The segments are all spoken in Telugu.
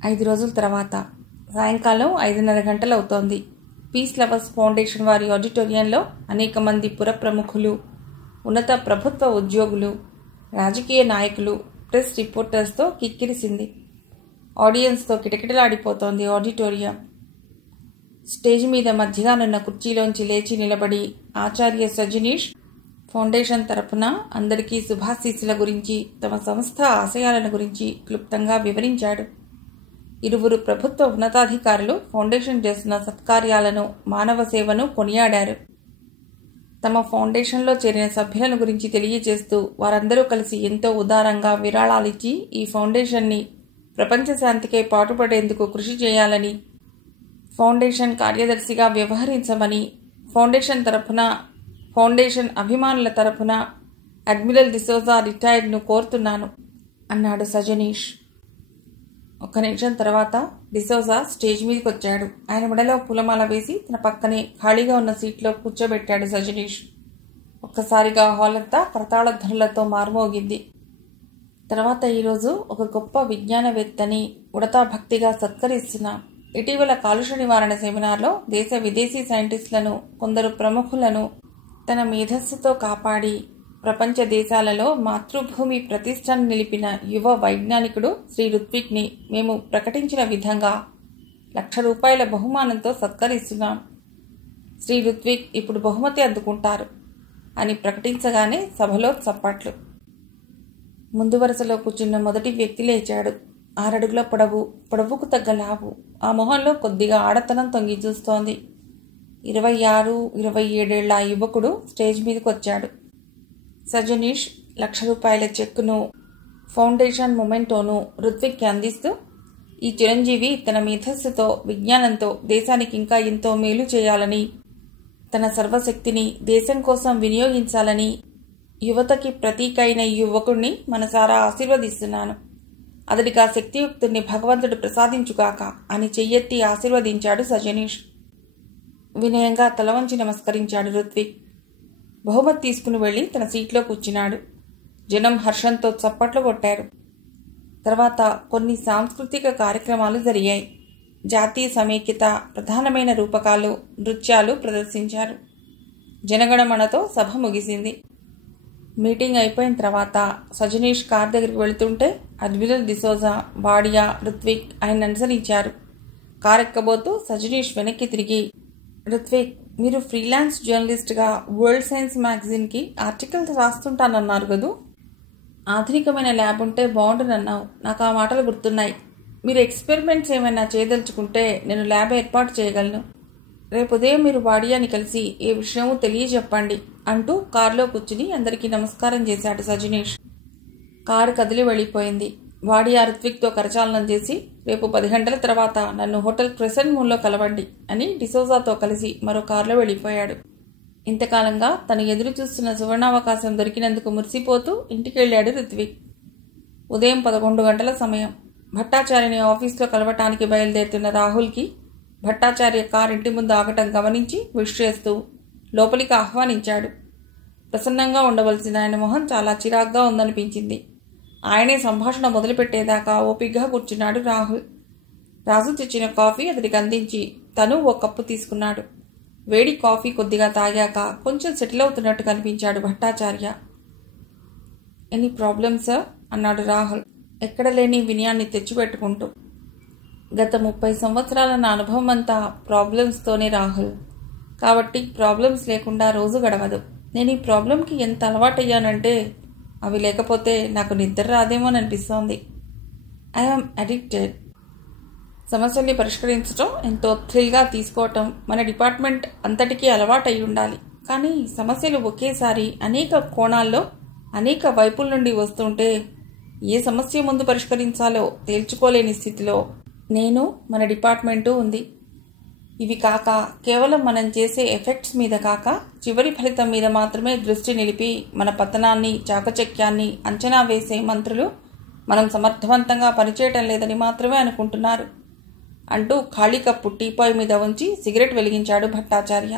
5 రోజుల తర్వాత సాయంకాలం 5:30 గంటలవుతోంది. పీస్ లవర్స్ ఫౌండేషన్ వారి ఆడిటోరియంలో అనేక మంది పుర ప్రముఖులు, ఉన్నత ప్రభుత్వ ఉద్యోగులు, రాజకీయ నాయకులు, ప్రెస్ రిపోర్టర్స్తో కిక్కిరిసింది. ఆడియన్స్తో కిటకిటలాడిపోతోంది ఆడిటోరియం. స్టేజ్ మీద మధ్యగానున్న కుర్చీలోంచి లేచి నిలబడి ఆచార్య సజనీష్ ఫౌండేషన్ తరపున అందరికీ శుభాశీస్సుల గురించి, తమ సంస్థ ఆశయాలను గురించి క్లుప్తంగా వివరించాడు. 2 ప్రభుత్వ ఉన్నతాధికారులు ఫౌండేషన్ చేస్తున్న సత్కార్యాలను, మానవ సేవను కొనియాడారు. తమ ఫౌండేషన్లో చేరిన సభ్యులను గురించి తెలియజేస్తూ వారందరూ కలిసి ఎంతో ఉదారంగా విరాళాలిచ్చి ఈ ఫౌండేషన్ని ప్రపంచ శాంతికై పాటుపడేందుకు కృషి చేయాలని, ఫౌండేషన్ కార్యదర్శిగా వ్యవహరించమని, ఫౌండేషన్ తరపున, ఫౌండేషన్ అభిమానుల తరపున అడ్మిరల్ డిసోజా రిటైర్డ్ను కోరుతున్నాను అన్నాడు సజనీష్. 1 నిమిషం తర్వాత డిసోజా స్టేజ్ మీదకి వచ్చాడు. ఆయన మెడలో పూలమాల వేసి తన పక్కనే ఖాళీగా ఉన్న సీట్లో కూర్చోబెట్టాడు సజనీష్. ఒక్కసారిగా హాల్ అంతా కరతాళ ధ్వనులతో మారుమోగింది. తర్వాత ఈరోజు ఒక గొప్ప విజ్ఞానవేత్తని ఉడతా భక్తిగా సత్కరిస్తున్నాం. ఇటీవల కాలుష్య నివారణ సెమినార్లో దేశ విదేశీ సైంటిస్టులను, కొందరు ప్రముఖులను తన మేధస్సుతో కాపాడి ప్రపంచ దేశాలలో మాతృభూమి ప్రతిష్టను నిలిపిన యువ వైజ్ఞానికుడు శ్రీ రుత్విక్ని మేము ప్రకటించిన విధంగా ₹1,00,000 బహుమానంతో సత్కరిస్తున్నాం. శ్రీ రుత్విక్ ఇప్పుడు బహుమతి అందుకుంటారు అని ప్రకటించగానే సభలో చప్పట్లు. ముందు వరుసలో కూర్చున్న మొదటి వ్యక్తి లేచాడు. 6 అడుగుల పొడవు, పొడవుకు తగ్గ లావు. ఆ మొహంలో కొద్దిగా ఆడతనం తొంగి చూస్తోంది. 26, 27 ఏళ్ల యువకుడు స్టేజ్ మీదకి వచ్చాడు. సజనీష్ ₹1,00,000 చెక్కును, ఫౌండేషన్ మొమెంటోను రుత్విక్కి అందిస్తూ, ఈ చిరంజీవి తన మేధస్సుతో, విజ్ఞానంతో దేశానికి ఇంకా ఎంతో మేలు చేయాలని, తన సర్వశక్తిని దేశం కోసం వినియోగించాలని యువతకి ప్రతీక అయిన ఈ యువకుడిని మనసారా ఆశీర్వదిస్తున్నాను. అతడికి ఆ శక్తియుక్తుడిని భగవంతుడు ప్రసాదించుగాక అని చెయ్యెత్తి ఆశీర్వదించాడు సజనీష్. వినయంగా తలవంచి నమస్కరించాడు రుత్విక్. బహుమతి తీసుకుని వెళ్లి తన సీట్లో కూర్చున్నాడు. జనం హర్షంతో చప్పట్లు కొట్టారు. తర్వాత కొన్ని సాంస్కృతిక కార్యక్రమాలు జరిగాయి. జాతీయ సమైక్యత, ప్రధానమైన రూపకాలు, నృత్యాలు ప్రదర్శించారు. జనగణమనతో సభ ముగిసింది. మీటింగ్ అయిపోయిన తర్వాత సజనీష్ కార్ దగ్గరికి వెళుతుంటే అడ్మిరల్ డిసోజా, వాడియా, రుత్విక్ ఆయన అనుసరించారు. కార్ ఎక్కబోతూ సజనీష్ వెనక్కి తిరిగి, రుత్విక్, మీరు ఫ్రీలాన్స్ జర్నలిస్ట్గా వరల్డ్ సైన్స్ మ్యాగజైన్కి ఆర్టికల్స్ రాస్తుంటానన్నారు కదూ. ఆధునికమైన ల్యాబ్ ఉంటే బాగుండునన్నావు. నాకు ఆ మాటలు గుర్తున్నాయి. మీరు ఎక్స్పెరిమెంట్స్ ఏమైనా చేయదలుచుకుంటే నేను ల్యాబ్ ఏర్పాటు చేయగలను. రేపు ఉదయం మీరు వాడియాని కలిసి ఏ విషయమూ తెలియజెప్పండి అంటూ కారులో కూర్చుని అందరికీ నమస్కారం చేశాడు సజనీష్. కారు కదిలి వెళ్ళిపోయింది. వాడియా రుత్విక్తో కరచాలనం చేసి, రేపు 10 గంటల తర్వాత నన్ను హోటల్ క్రెసెంట్ మూన్లో కలవండి అని డిసోజాతో కలిసి మరో కారులో వెళ్ళిపోయాడు. ఇంతకాలంగా తను ఎదురు చూస్తున్న సువర్ణావకాశం దొరికినందుకు మురిసిపోతూ ఇంటికెళ్లాడు రుత్విక్. ఉదయం 11 గంటల సమయం. భట్టాచార్యని ఆఫీస్లో కలవటానికి బయలుదేరుతున్న రాహుల్కి భట్టాచార్య కారు ఇంటి ముందు ఆగటం గమనించి విష్ చేస్తూ లోపలికి ఆహ్వానించాడు. ప్రసన్నంగా ఉండవలసిన ఆయన మొహం చాలా చిరాగ్గా ఉందనిపించింది. ఆయనే సంభాషణ మొదలుపెట్టేదాకా ఓపిగ్గా కూర్చున్నాడు రాహుల్. రాజు తెచ్చిన కాఫీ అతడికి అందించి తను ఓ కప్పు తీసుకున్నాడు. వేడి కాఫీ కొద్దిగా తాగాక కొంచెం సెటిల్ అవుతున్నట్టు కనిపించాడు భట్టాచార్య. ఎనీ ప్రాబ్లమ్ సార్ అన్నాడు రాహుల్ ఎక్కడ లేని వినయాన్ని తెచ్చిపెట్టుకుంటూ. గత 30 సంవత్సరాల నా అనుభవం అంతా ప్రాబ్లమ్స్తోనే రాహుల్. కాబట్టి ప్రాబ్లమ్స్ లేకుండా రోజు గడవదు. నేను ఈ ప్రాబ్లంకి ఎంత అలవాటయ్యానంటే అవి లేకపోతే నాకు నిద్ర రాదేమోననిపిస్తోంది. I'm addicted. సమస్యల్ని పరిష్కరించడం ఎంతో థ్రిల్గా తీసుకోవటం మన డిపార్ట్మెంట్ అంతటికీ అలవాటయి ఉండాలి. కానీ సమస్యలు ఒకేసారి అనేక కోణాల్లో, అనేక వైపుల నుండి వస్తుంటే ఏ సమస్య ముందు పరిష్కరించాలో తేల్చుకోలేని స్థితిలో నేను, మన డిపార్ట్మెంటు ఉంది. ఇవి కాక కేవలం మనం చేసే ఎఫెక్ట్స్ మీద కాక చివరి ఫలితం మీద మాత్రమే దృష్టి నిలిపి మన పతనాన్ని, చాకచక్యాన్ని అంచనా వేసే మంత్రులు మనం సమర్థవంతంగా పనిచేయటం లేదని మాత్రమే అనుకుంటున్నారు అంటూ ఖాళీ కప్పు టీపాయ్ మీద ఉంచి సిగరెట్ వెలిగించాడు భట్టాచార్య.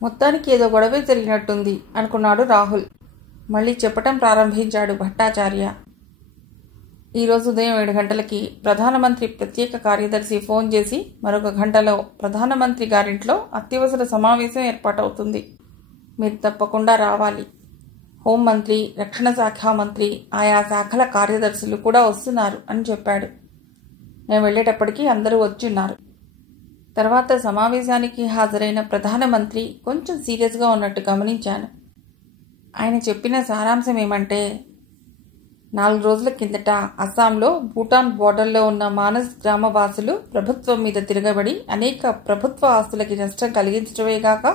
మొత్తానికి ఏదో గొడవే జరిగినట్టుంది అనుకున్నాడు రాహుల్. మళ్ళీ చెప్పటం ప్రారంభించాడు భట్టాచార్య. ఈరోజు ఉదయం 7 గంటలకి ప్రధానమంత్రి ప్రత్యేక కార్యదర్శి ఫోన్ చేసి మరొక గంటలో ప్రధానమంత్రి గారింట్లో అత్యవసర సమావేశం ఏర్పాటవుతుంది. మీరు తప్పకుండా రావాలి. హోంమంత్రి, రక్షణ శాఖ మంత్రి, ఆయా శాఖల కార్యదర్శులు కూడా వస్తున్నారు అని చెప్పాడు. నేను వెళ్ళేటప్పటికీ అందరూ వచ్చున్నారు. తర్వాత సమావేశానికి హాజరైన ప్రధానమంత్రి కొంచెం సీరియస్గా ఉన్నట్టు గమనించాను. ఆయన చెప్పిన సారాంశం ఏమంటే, 4 రోజుల కిందట అస్సాంలో భూటాన్ బోర్డర్లో ఉన్న మానస్ గ్రామవాసులు ప్రభుత్వం మీద తిరగబడి అనేక ప్రభుత్వ ఆస్తులకి నష్టం కలిగించడమేగాక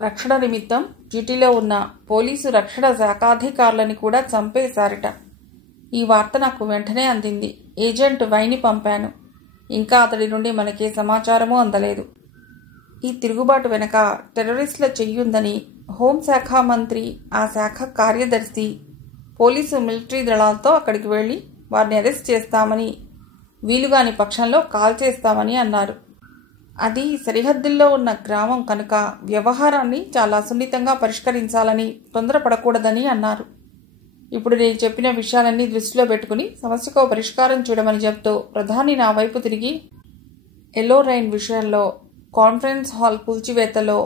రక్షణ నిమిత్తం డ్యూటీలో ఉన్న పోలీసు రక్షణ శాఖాధికారులని కూడా చంపేశారట. ఈ వార్త నాకు వెంటనే అందింది. ఏజెంట్ వైని పంపాను. ఇంకా అతడి నుండి మనకే సమాచారమూ అందలేదు. ఈ తిరుగుబాటు వెనక టెర్రరిస్టుల చెయ్యుందని హోంశాఖ మంత్రి, ఆ శాఖ కార్యదర్శి, పోలీసు మిలిటరీ దళాలతో అక్కడికి వెళ్లి వారిని అరెస్ట్ చేస్తామని, వీలుగాని పక్షంలో కాల్ చేస్తామని అన్నారు. అది సరిహద్దుల్లో ఉన్న గ్రామం కనుక వ్యవహారాన్ని చాలా సున్నితంగా పరిష్కరించాలని, తొందరపడకూడదని అన్నారు. ఇప్పుడు నేను చెప్పిన విషయాలన్నీ దృష్టిలో పెట్టుకుని సమస్యకు పరిష్కారం చూడమని చెప్తూ ప్రధాని నా వైపు తిరిగి, ఎల్లో రైన్ విషయంలో, కాన్ఫరెన్స్ హాల్ కూల్చివేతలో,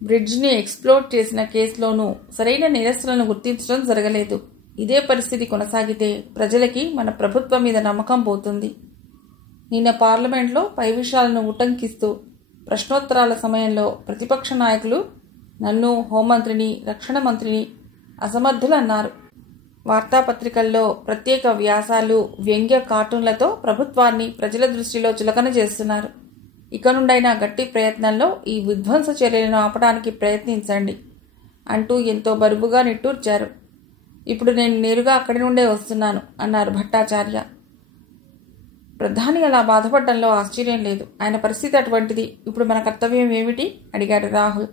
బ్రిడ్జ్ని ఎక్స్ప్లోర్ చేసిన కేసులోనూ సరైన నేరస్తులను గుర్తించడం జరగలేదు. ఇదే పరిస్థితి కొనసాగితే ప్రజలకి మన ప్రభుత్వం మీద నమ్మకం పోతుంది. నిన్న పార్లమెంట్లో పై విషయాలను ఉటంకిస్తూ ప్రశ్నోత్తరాల సమయంలో ప్రతిపక్ష నాయకులు నన్ను, హోంమంత్రిని, రక్షణ మంత్రిని అసమర్థులన్నారు. వార్తాపత్రికల్లో ప్రత్యేక వ్యాసాలు, వ్యంగ్య కార్టూన్లతో ప్రభుత్వాన్ని ప్రజల దృష్టిలో చులకన చేస్తున్నారు. ఇక నుండైనా గట్టి ప్రయత్నంలో ఈ విధ్వంస చర్యలను ఆపడానికి ప్రయత్నించండి అంటూ ఎంతో బరువుగా నిట్టూర్చారు. ఇప్పుడు నేను నేరుగా అక్కడి నుండే వస్తున్నాను అన్నారు భట్టాచార్య. ప్రధాని అలా బాధపడడంలో ఆశ్చర్యం లేదు. ఆయన పరిస్థితి అటువంటిది. ఇప్పుడు మన కర్తవ్యం ఏమిటి అడిగాడు రాహుల్.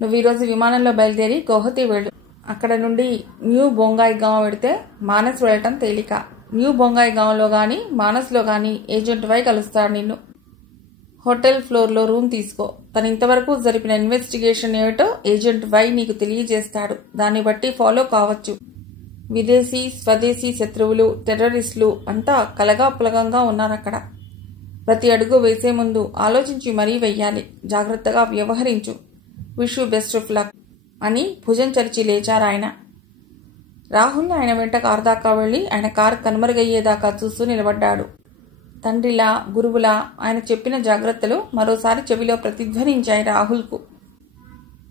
నువ్వు ఈరోజు విమానంలో బయలుదేరి గౌహతి వెళ్ళు. అక్కడ నుండి న్యూ బొంగాయి గాం వెడితే మానస్ వెళ్ళటం తేలిక. న్యూ బొంగాయి గాంలో కానీ మానస్లో కానీ ఏజెంట్ వై కలుస్తాడు నిన్ను. హోటల్ ఫ్లోర్లో రూమ్ తీసుకో. తను ఇంతవరకు జరిపిన ఇన్వెస్టిగేషన్ ఏమిటో ఏజెంట్ వై నీకు తెలియజేస్తాడు. దాన్ని బట్టి ఫాలో కావచ్చు. విదేశీ, స్వదేశీ శత్రువులు, టెర్రరిస్టులు అంతా కలగాపులగంగా ఉన్నారక్కడ. ప్రతి అడుగు వేసే ముందు ఆలోచించి మరీ వెయ్యాలి. జాగ్రత్తగా వ్యవహరించు. Wish you best of luck అని భుజం చరిచి లేచారాయన. రాహుల్ ఆయన వెంట కారు దాకా వెళ్లి ఆయన కారు కనుమరుగయ్యేదాకా చూస్తూ నిలబడ్డాడు. తండ్రిలా, గురువులా ఆయన చెప్పిన జాగ్రత్తలు మరోసారి చెవిలో ప్రతిధ్వనించాయి రాహుల్కు.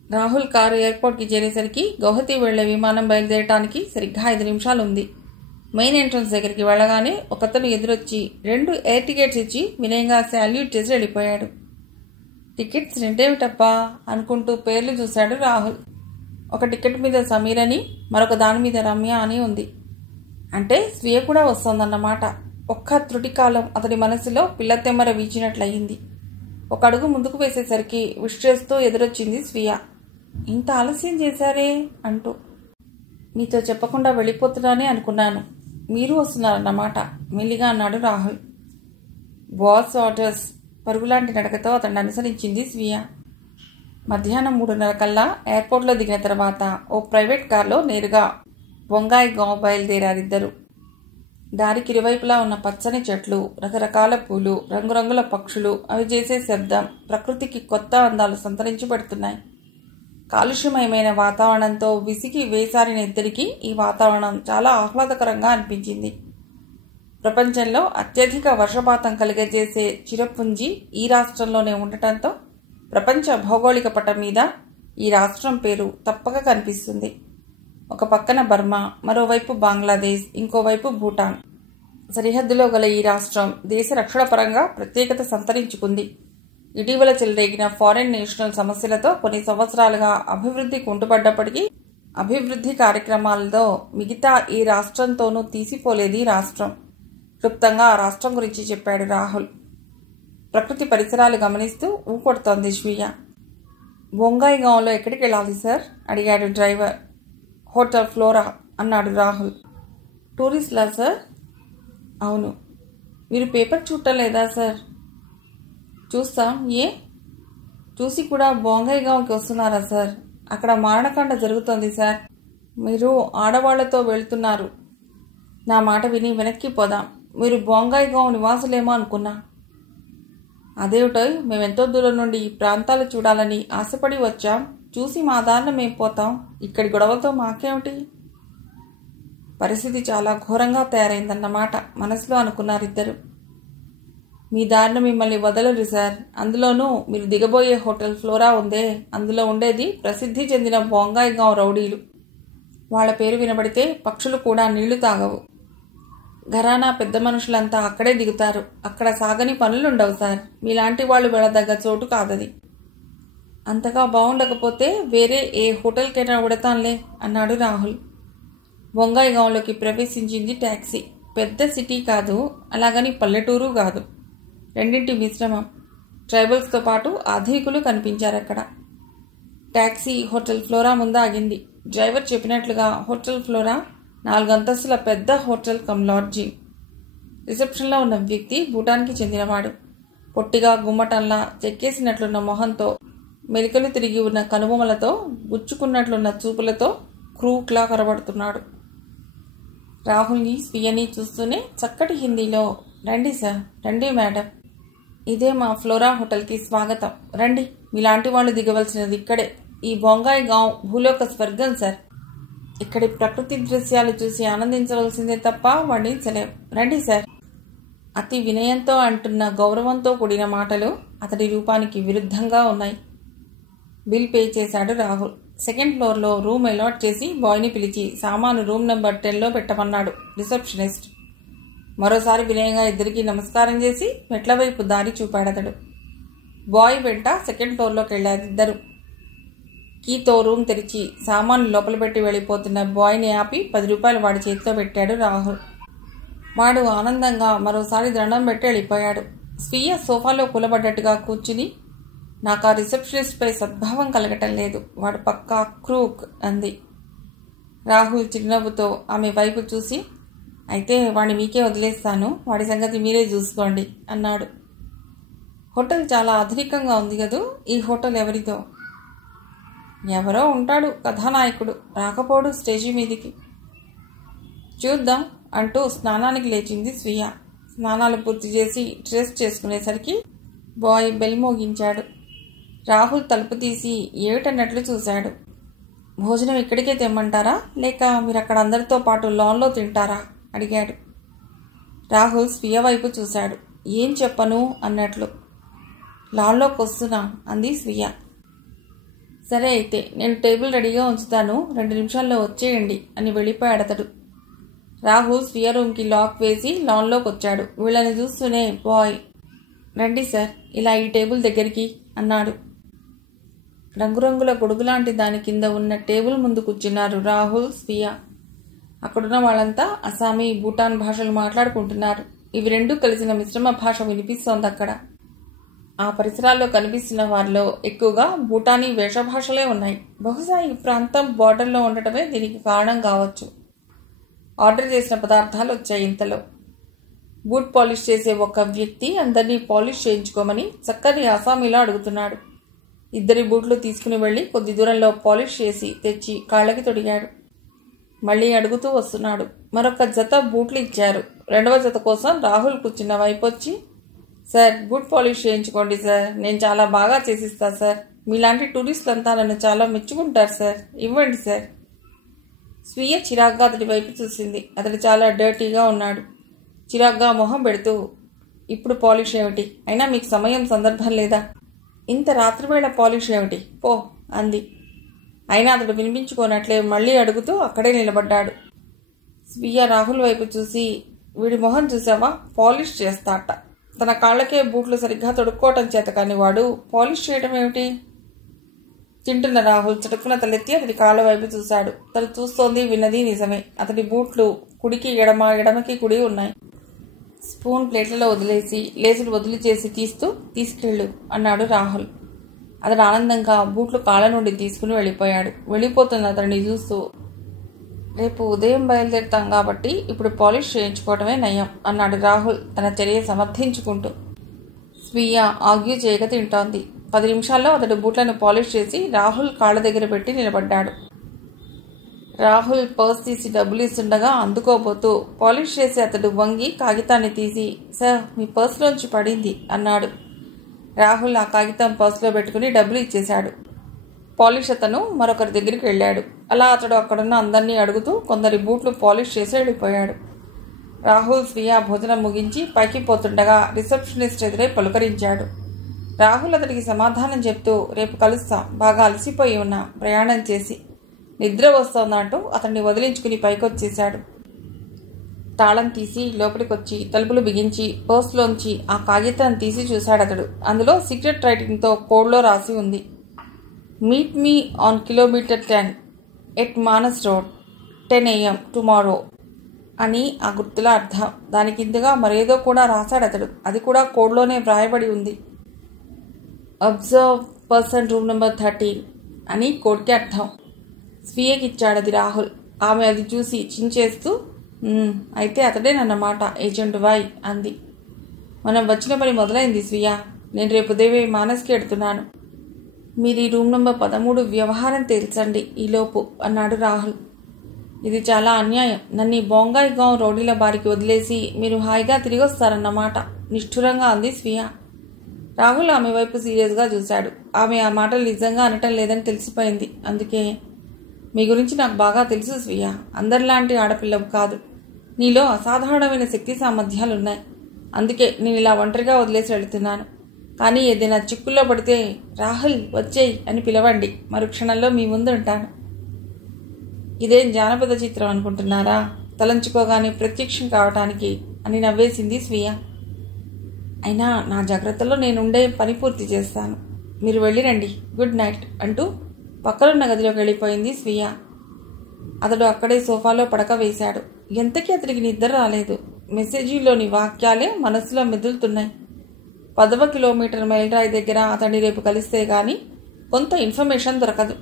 రాహుల్ కారు ఎయిర్పోర్ట్కి చేరేసరికి గౌహతి వెళ్లే విమానం బయలుదేరటానికి సరిగ్గా 5 నిమిషాలు ఉంది. మెయిన్ ఎంట్రన్స్ దగ్గరికి వెళ్ళగానే ఒకతను ఎదురొచ్చి 2 ఎయిర్ టికెట్స్ ఇచ్చి వినయంగా శాల్యూట్ చేసి వెళ్ళిపోయాడు. టికెట్స్ రెండేమిటప్పా అనుకుంటూ పేర్లు చూశాడు రాహుల్. ఒక టికెట్ మీద సమీర్ అని, మరొక దాని మీద రమ్య అని ఉంది. అంటే స్వీయ కూడా వస్తోందన్నమాట. ఒక్క త్రుటికాలం అతడి మనసులో పిల్లతెమ్మర వీచినట్లయింది. ఒక అడుగు ముందుకు వేసేసరికి విష్ చేస్తూ ఎదురొచ్చింది స్వీయ. ఇంత ఆలస్యం చేశారే అంటూ. మీతో చెప్పకుండా వెళ్ళిపోతున్నానే అనుకున్నాను. మీరు వస్తున్నారన్నమాట మెల్లిగా అన్నాడు రాహుల్. బాస్ ఆర్డర్స్ పరుగులాంటి నడకతో అతన్ని అనుసరించింది స్వీయ. మధ్యాహ్నం 3:30 కల్లా ఎయిర్పోర్ట్లో దిగిన తర్వాత ఓ ప్రైవేట్ కార్లో నేరుగా బొంగాయి గాం బయలుదేరారిద్దరు. దారికి ఇరువైపులా ఉన్న పచ్చని చెట్లు, రకరకాల పూలు, రంగురంగుల పక్షులు, అవి చేసే శబ్దం ప్రకృతికి కొత్త అందాలు సంతరించి పెడుతున్నాయి. కాలుష్యమయమైన వాతావరణంతో విసిగి వేసారిన ఇద్దరికీ ఈ వాతావరణం చాలా ఆహ్లాదకరంగా అనిపించింది. ప్రపంచంలో అత్యధిక వర్షపాతం కలిగజేసే చిరపుంజి ఈ రాష్ట్రంలోనే ఉండటంతో ప్రపంచ భౌగోళిక పటం మీద ఈ రాష్ట్రం పేరు తప్పక కనిపిస్తుంది. ఒక పక్కన బర్మా, మరోవైపు బంగ్లాదేశ్, ఇంకోవైపు భూటాన్. సరిహద్దులో గల ఈ రాష్ట్రం దేశ రక్షణ పరంగా ప్రత్యేకత సంతరించుకుంది. ఇటీవల చెలరేగిన ఫారెన్ నేషనల్ సమస్యలతో కొన్ని సంవత్సరాలుగా అభివృద్ధి కుంటుపడ్డప్పటికీ అభివృద్ధి కార్యక్రమాలతో మిగతా ఈ రాష్ట్రంతోనూ తీసిపోలేదు ఈ రాష్ట్రం. క్లుప్తంగా ఆ రాష్ట్రం గురించి చెప్పాడు రాహుల్. ప్రకృతి పరిసరాలు గమనిస్తూ ఊకొడుతోంది స్వీయ. బొంగాయి గాంలో ఎక్కడికి వెళ్ళాలి సార్ అడిగాడు డ్రైవర్. హోటల్ ఫ్లోరా అన్నాడు రాహుల్. టూరిస్ట్లా సార్? అవును. మీరు పేపర్ చూడటం లేదా సార్? చూస్తాం. ఏ? చూసి కూడా బొంగాయి గాంకి వస్తున్నారా సార్? అక్కడ మారణకాండ జరుగుతోంది సార్. మీరు ఆడవాళ్లతో వెళ్తున్నారు. నా మాట విని వెనక్కి పోదాం. మీరు బొంగాయిగావ్ నివాసులేమో అనుకున్నా. అదేమిటో, మేమెంతో దూరం నుండి ఈ ప్రాంతాలు చూడాలని ఆశపడి వచ్చాం. చూసి మా దారిన మేం పోతాం. ఇక్కడి గొడవలతో మాకేమిటి? పరిస్థితి చాలా ఘోరంగా తయారైందన్నమాట మనసులో అనుకున్నారిద్దరు. మీ దారిన మిమ్మల్ని వదలరు సార్. అందులోనూ మీరు దిగబోయే హోటల్ ఫ్లోరా ఉందే, అందులో ఉండేది ప్రసిద్ధి చెందిన బొంగాయిగావ్ రౌడీలు. వాళ్ల పేరు వినబడితే పక్షులు కూడా నీళ్లు తాగవు. ఘరానా పెద్ద మనుషులంతా అక్కడే దిగుతారు. అక్కడ సాగని పనులుండవు సార్. మీలాంటి వాళ్ళు వెళ్ళదగ్గ చోటు కాదది. అంతగా బాగుండకపోతే వేరే ఏ హోటల్కైనా ఉడతాంలే అన్నాడు రాహుల్. బొంగాయిగావ్లోకి ప్రవేశించింది టాక్సీ. పెద్ద సిటీ కాదు, అలాగని పల్లెటూరు కాదు. రెండింటి మిశ్రమం. ట్రైబల్స్తో పాటు ఆధునికులు కనిపించారక్కడ. టాక్సీ హోటల్ ఫ్లోరా ముందు ఆగింది. డ్రైవర్ చెప్పినట్లుగా హోటల్ ఫ్లోరా 4 అంతస్తుల పెద్ద హోటల్ కమ్ లాడ్జి. రిసెప్షన్లో ఉన్న వ్యక్తి భూటాన్కి చెందినవాడు. పొట్టిగా గుమ్మటంలా చెక్కేసినట్లున్న మొహంతో, మెలికలు తిరిగి ఉన్న కనుబొమలతో, గుచ్చుకున్నట్లున్న చూపులతో క్రూక్లా కనబడుతున్నాడు. రాహుల్ని స్వీయని చూస్తూనే చక్కటి హిందీలో, రండి సార్, రండి మేడం, ఇదే మా ఫ్లోరా హోటల్కి స్వాగతం. రండి, మీలాంటి వాళ్ళు దిగవలసినది ఇక్కడే. ఈ బొంగాయిగావ్ భూలోక స్వర్గం సార్. ఇక్కడి ప్రకృతి దృశ్యాలు చూసి ఆనందించవలసిందే తప్ప వర్ణించలేం. రండి సార్. అతి వినయంతో అంటున్న గౌరవంతో కూడిన మాటలు అతడి రూపానికి విరుద్ధంగా ఉన్నాయి. బిల్ పే చేశాడు రాహుల్. సెకండ్ ఫ్లోర్లో రూమ్ అలాట్ చేసి బాయ్ని పిలిచి సామాను రూమ్ నెంబర్ 10లో పెట్టమన్నాడు రిసెప్షనిస్ట్. మరోసారి వినయంగా ఇద్దరికీ నమస్కారం చేసి మెట్ల వైపు దారి చూపాడతడు. బాయ్ వెంట సెకండ్ ఫ్లోర్లోకి వెళ్ళారిద్దరు. కీతో రూమ్ తెరిచి సామాన్లు లోపల పెట్టి వెళ్ళిపోతున్న బాయ్ని ఆపి 10 రూపాయలు వాడి చేతిలో పెట్టాడు రాహుల్. వాడు ఆనందంగా మరోసారి దండం పెట్టి వెళ్ళిపోయాడు. స్వీయ సోఫాలో కూలబడ్డట్టుగా కూర్చుని, నాకు ఆ రిసెప్షనిస్ట్పై సద్భావం కలగటం లేదు, వాడు పక్కా క్రూక్ అంది. రాహుల్ చిరునవ్వుతో ఆమె వైపు చూసి, అయితే వాడిని మీకే వదిలేస్తాను, వాడి సంగతి మీరే చూసుకోండి అన్నాడు. హోటల్ చాలా ఆధునికంగా ఉంది కదూ. ఈ హోటల్ ఎవరిదో? ఎవరో ఉంటాడు కథానాయకుడు, రాకపోడు స్టేజీ మీదికి. చూద్దాం అంటూ స్నానానికి లేచింది స్వీయ. స్నానాలు పూర్తి చేసి డ్రెస్ చేసుకునేసరికి బాయ్ బెల్ మోగించాడు. రాహుల్ తలుపు తీసి ఏమిటన్నట్లు చూశాడు. భోజనం ఇక్కడికే తెమ్మంటారా, లేక మీరు అక్కడ అందరితో పాటు లాన్లో తింటారా అడిగాడు. రాహుల్ స్వీయ వైపు చూశాడు. ఏం చెప్పను అన్నట్లు. లాన్లోకి వస్తున్నాం అంది స్వీయ. సరే అయితే, నేను టేబుల్ రెడీగా ఉంచుతాను, 2 నిమిషాల్లో వచ్చేయండి అని వెళ్ళిపోయాడతడు. రాహుల్ స్వీయ రూమ్కి లాక్ వేసి లాన్లోకి వచ్చాడు. వీళ్ళని చూస్తూనే బాయ్, రండి సార్, ఇలా ఈ టేబుల్ దగ్గరికి అన్నాడు. రంగురంగుల గొడుగులాంటి దాని కింద ఉన్న టేబుల్ ముందు కూర్చున్నారు రాహుల్, స్వీయ. అక్కడున్న వాళ్ళంతా అస్సామీ, భూటాన్ భాషలు మాట్లాడుకుంటున్నారు. ఇవి రెండూ కలిసిన మిశ్రమ భాష వినిపిస్తోంది అక్కడ. ఆ పరిసరాల్లో కనిపిస్తున్న వారిలో ఎక్కువగా భూటానీ వేషభాషలే ఉన్నాయి. బహుశా ఈ ప్రాంతం బార్డర్లో ఉండటమే దీనికి కారణం కావచ్చు. ఆర్డర్ చేసిన పదార్థాలు వచ్చాయి ఇంతలో. బూట్ పాలిష్ చేసే ఒక వ్యక్తి అందరినీ పాలిష్ చేయించుకోమని చక్కని అస్సామీలో అడుగుతున్నాడు. 2 బూట్లు తీసుకుని వెళ్లి కొద్ది దూరంలో పాలిష్ చేసి తెచ్చి కాళ్ళకి తొడిగాడు. మళ్లీ అడుగుతూ వస్తున్నాడు. మరొక జత బూట్లు ఇచ్చారు. 2వ జత కోసం రాహుల్ కూర్చున్న వైపు వచ్చి, సార్, బూట్ పాలిష్ చేయించుకోండి సార్, నేను చాలా బాగా చేసిస్తా సార్, మీలాంటి టూరిస్టులంతా నన్ను చాలా మెచ్చుకుంటారు సార్, ఇవ్వండి సార్. స్వీయ చిరాగ్గా అతడి వైపు చూసింది. అతడు చాలా డర్టీగా ఉన్నాడు. చిరాగ్గా మొహం పెడుతూ, ఇప్పుడు పాలిష్ ఏమిటి, అయినా మీకు సమయం సందర్భం లేదా, ఇంత రాత్రివేళ పాలిష్ ఏమిటి, పో అంది. అయినా అతడు వినిపించుకోనట్లే మళ్లీ అడుగుతూ అక్కడే నిలబడ్డాడు. స్వీయ రాహుల్ వైపు చూసి, వీడి మొహం చూసావా, పాలిష్ చేస్తాట, తన కాళ్లకే బూట్లు సరిగ్గా తొడుక్కోవటం చేత కాని వాడు పాలిష్ చేయటం ఏమిటి? తింటున్న రాహుల్ చటుక్కున తలెత్తి అతడి కాళ్ళ వైపు చూశాడు. తను చూస్తోంది, విన్నది నిజమే. అతడి బూట్లు కుడికి ఎడమ, ఎడమకి కుడి ఉన్నాయి. స్పూన్ ప్లేట్లలో వదిలేసి లేసులు వదిలి చేసి తీస్తూ, తీసుకెళ్ళు అన్నాడు రాహుల్. అతడు ఆనందంగా బూట్లు కాళ్ళ నుండి తీసుకుని వెళ్ళిపోయాడు. వెళ్ళిపోతున్న అతడిని చూస్తూ, రేపు ఉదయం బయలుదేరుతాం కాబట్టి ఇప్పుడు పాలిష్ చేయించుకోవటమే నయం అన్నాడు రాహుల్ తన చర్య సమర్థించుకుంటూ. స్వీయ ఆగ్యూ చేయక తింటోంది. 10 నిమిషాల్లో అతడు బూట్లను పాలిష్ చేసి రాహుల్ కాళ్ళ దగ్గర పెట్టి నిలబడ్డాడు. రాహుల్ పర్స్ తీసి డబ్బులు ఇస్తుండగా అందుకోబోతూ పాలిష్ చేసి అతడు వంగి కాగితాన్ని తీసి, సార్ మీ పర్సులోంచి పడింది అన్నాడు. రాహుల్ ఆ కాగితం పర్సులో పెట్టుకుని డబ్బులు ఇచ్చేశాడు. పాలిష్ అతను మరొకరి దగ్గరికి వెళ్ళాడు. అలా అతడు అక్కడున్న అందరినీ అడుగుతూ కొందరి బూట్లు పాలిష్ చేసి వెళ్ళిపోయాడు. రాహుల్ స్వీయ భోజనం ముగించి పైకి పోతుండగా రిసెప్షనిస్ట్ ఎదురై పలుకరించాడు. రాహుల్ అతడికి సమాధానం చెప్తూ, రేపు కలుస్తా, బాగా అలసిపోయి ఉన్నా, ప్రయాణం చేసి నిద్ర వస్తోందంటూ అతన్ని వదిలించుకుని పైకొచ్చేశాడు. తాళం తీసి లోపలికొచ్చి తలుపులు బిగించి పర్స్లోంచి ఆ కాగితాన్ని తీసి చూశాడతడు. అందులో సీక్రెట్ రైటింగ్తో కోడ్లో రాసి ఉంది, meet me on kilometre 10 at Manas road 10 AM tomorrow అని ఆ గుర్తుల అర్థం. దాని కిందగా మరేదో కూడా రాశాడతడు. అది కూడా కోడ్లోనే వ్రాయబడి ఉంది. అబ్జర్వ్ పర్సన్ రూమ్ నెంబర్ 13 అని కోడ్కి అర్థం. స్వీయకిచ్చాడది రాహుల్. ఆమె అది చూసి చించేస్తూ, అయితే అతడేనన్నమాట ఏజెంట్ వై అంది. మనం వచ్చిన పని మొదలైంది స్వీయ. నేను రేపు ఉదయమే మానస్కి ఎడుతున్నాను. మీరు ఈ రూమ్ నెంబర్ 13 వ్యవహారం తేల్చండి ఈలోపు అన్నాడు రాహుల్. ఇది చాలా అన్యాయం. నన్ను బొంగాయి గాం రౌడీల బారికి వదిలేసి మీరు హాయిగా తిరిగి వస్తారన్నమాట నిష్ఠురంగా అంది స్వీయ. రాహుల్ ఆమె వైపు సీరియస్గా చూశాడు. ఆమె ఆ మాటలు నిజంగా అనటం లేదని తెలిసిపోయింది. అందుకే, మీ గురించి నాకు బాగా తెలుసు స్వీయ. అందరిలాంటి ఆడపిల్లవు కాదు. నీలో అసాధారణమైన శక్తి సామర్థ్యాలున్నాయి. అందుకే నేను ఇలా ఒంటరిగా వదిలేసి వెళుతున్నాను. కానీ ఏదైనా చిక్కుల్లో పడితే రాహుల్ వచ్చేయి అని పిలవండి. మరుక్షణంలో మీ ముందు ఉంటాను. ఇదేం జానపద చిత్రం అనుకుంటున్నారా? తలంచుకోగానే ప్రత్యక్షం కావటానికి అని నవ్వేసింది స్వీయ. అయినా నా జాగ్రత్తలో నేనుండే పని పూర్తి చేస్తాను. మీరు వెళ్ళిరండి, గుడ్ నైట్ అంటూ పక్కనున్న గదిలోకి వెళ్ళిపోయింది స్వీయ. అతడు అక్కడే సోఫాలో పడక వేశాడు. ఎంతకీ అతడికి నిద్ర రాలేదు. మెసేజీలోని వాక్యాలే మనసులో మెదులుతున్నాయి. 10వ కిలోమీటర్ మైలురాయి దగ్గర అతన్ని రేపు కలిస్తే గాని కొంత ఇన్ఫర్మేషన్ దొరకదు.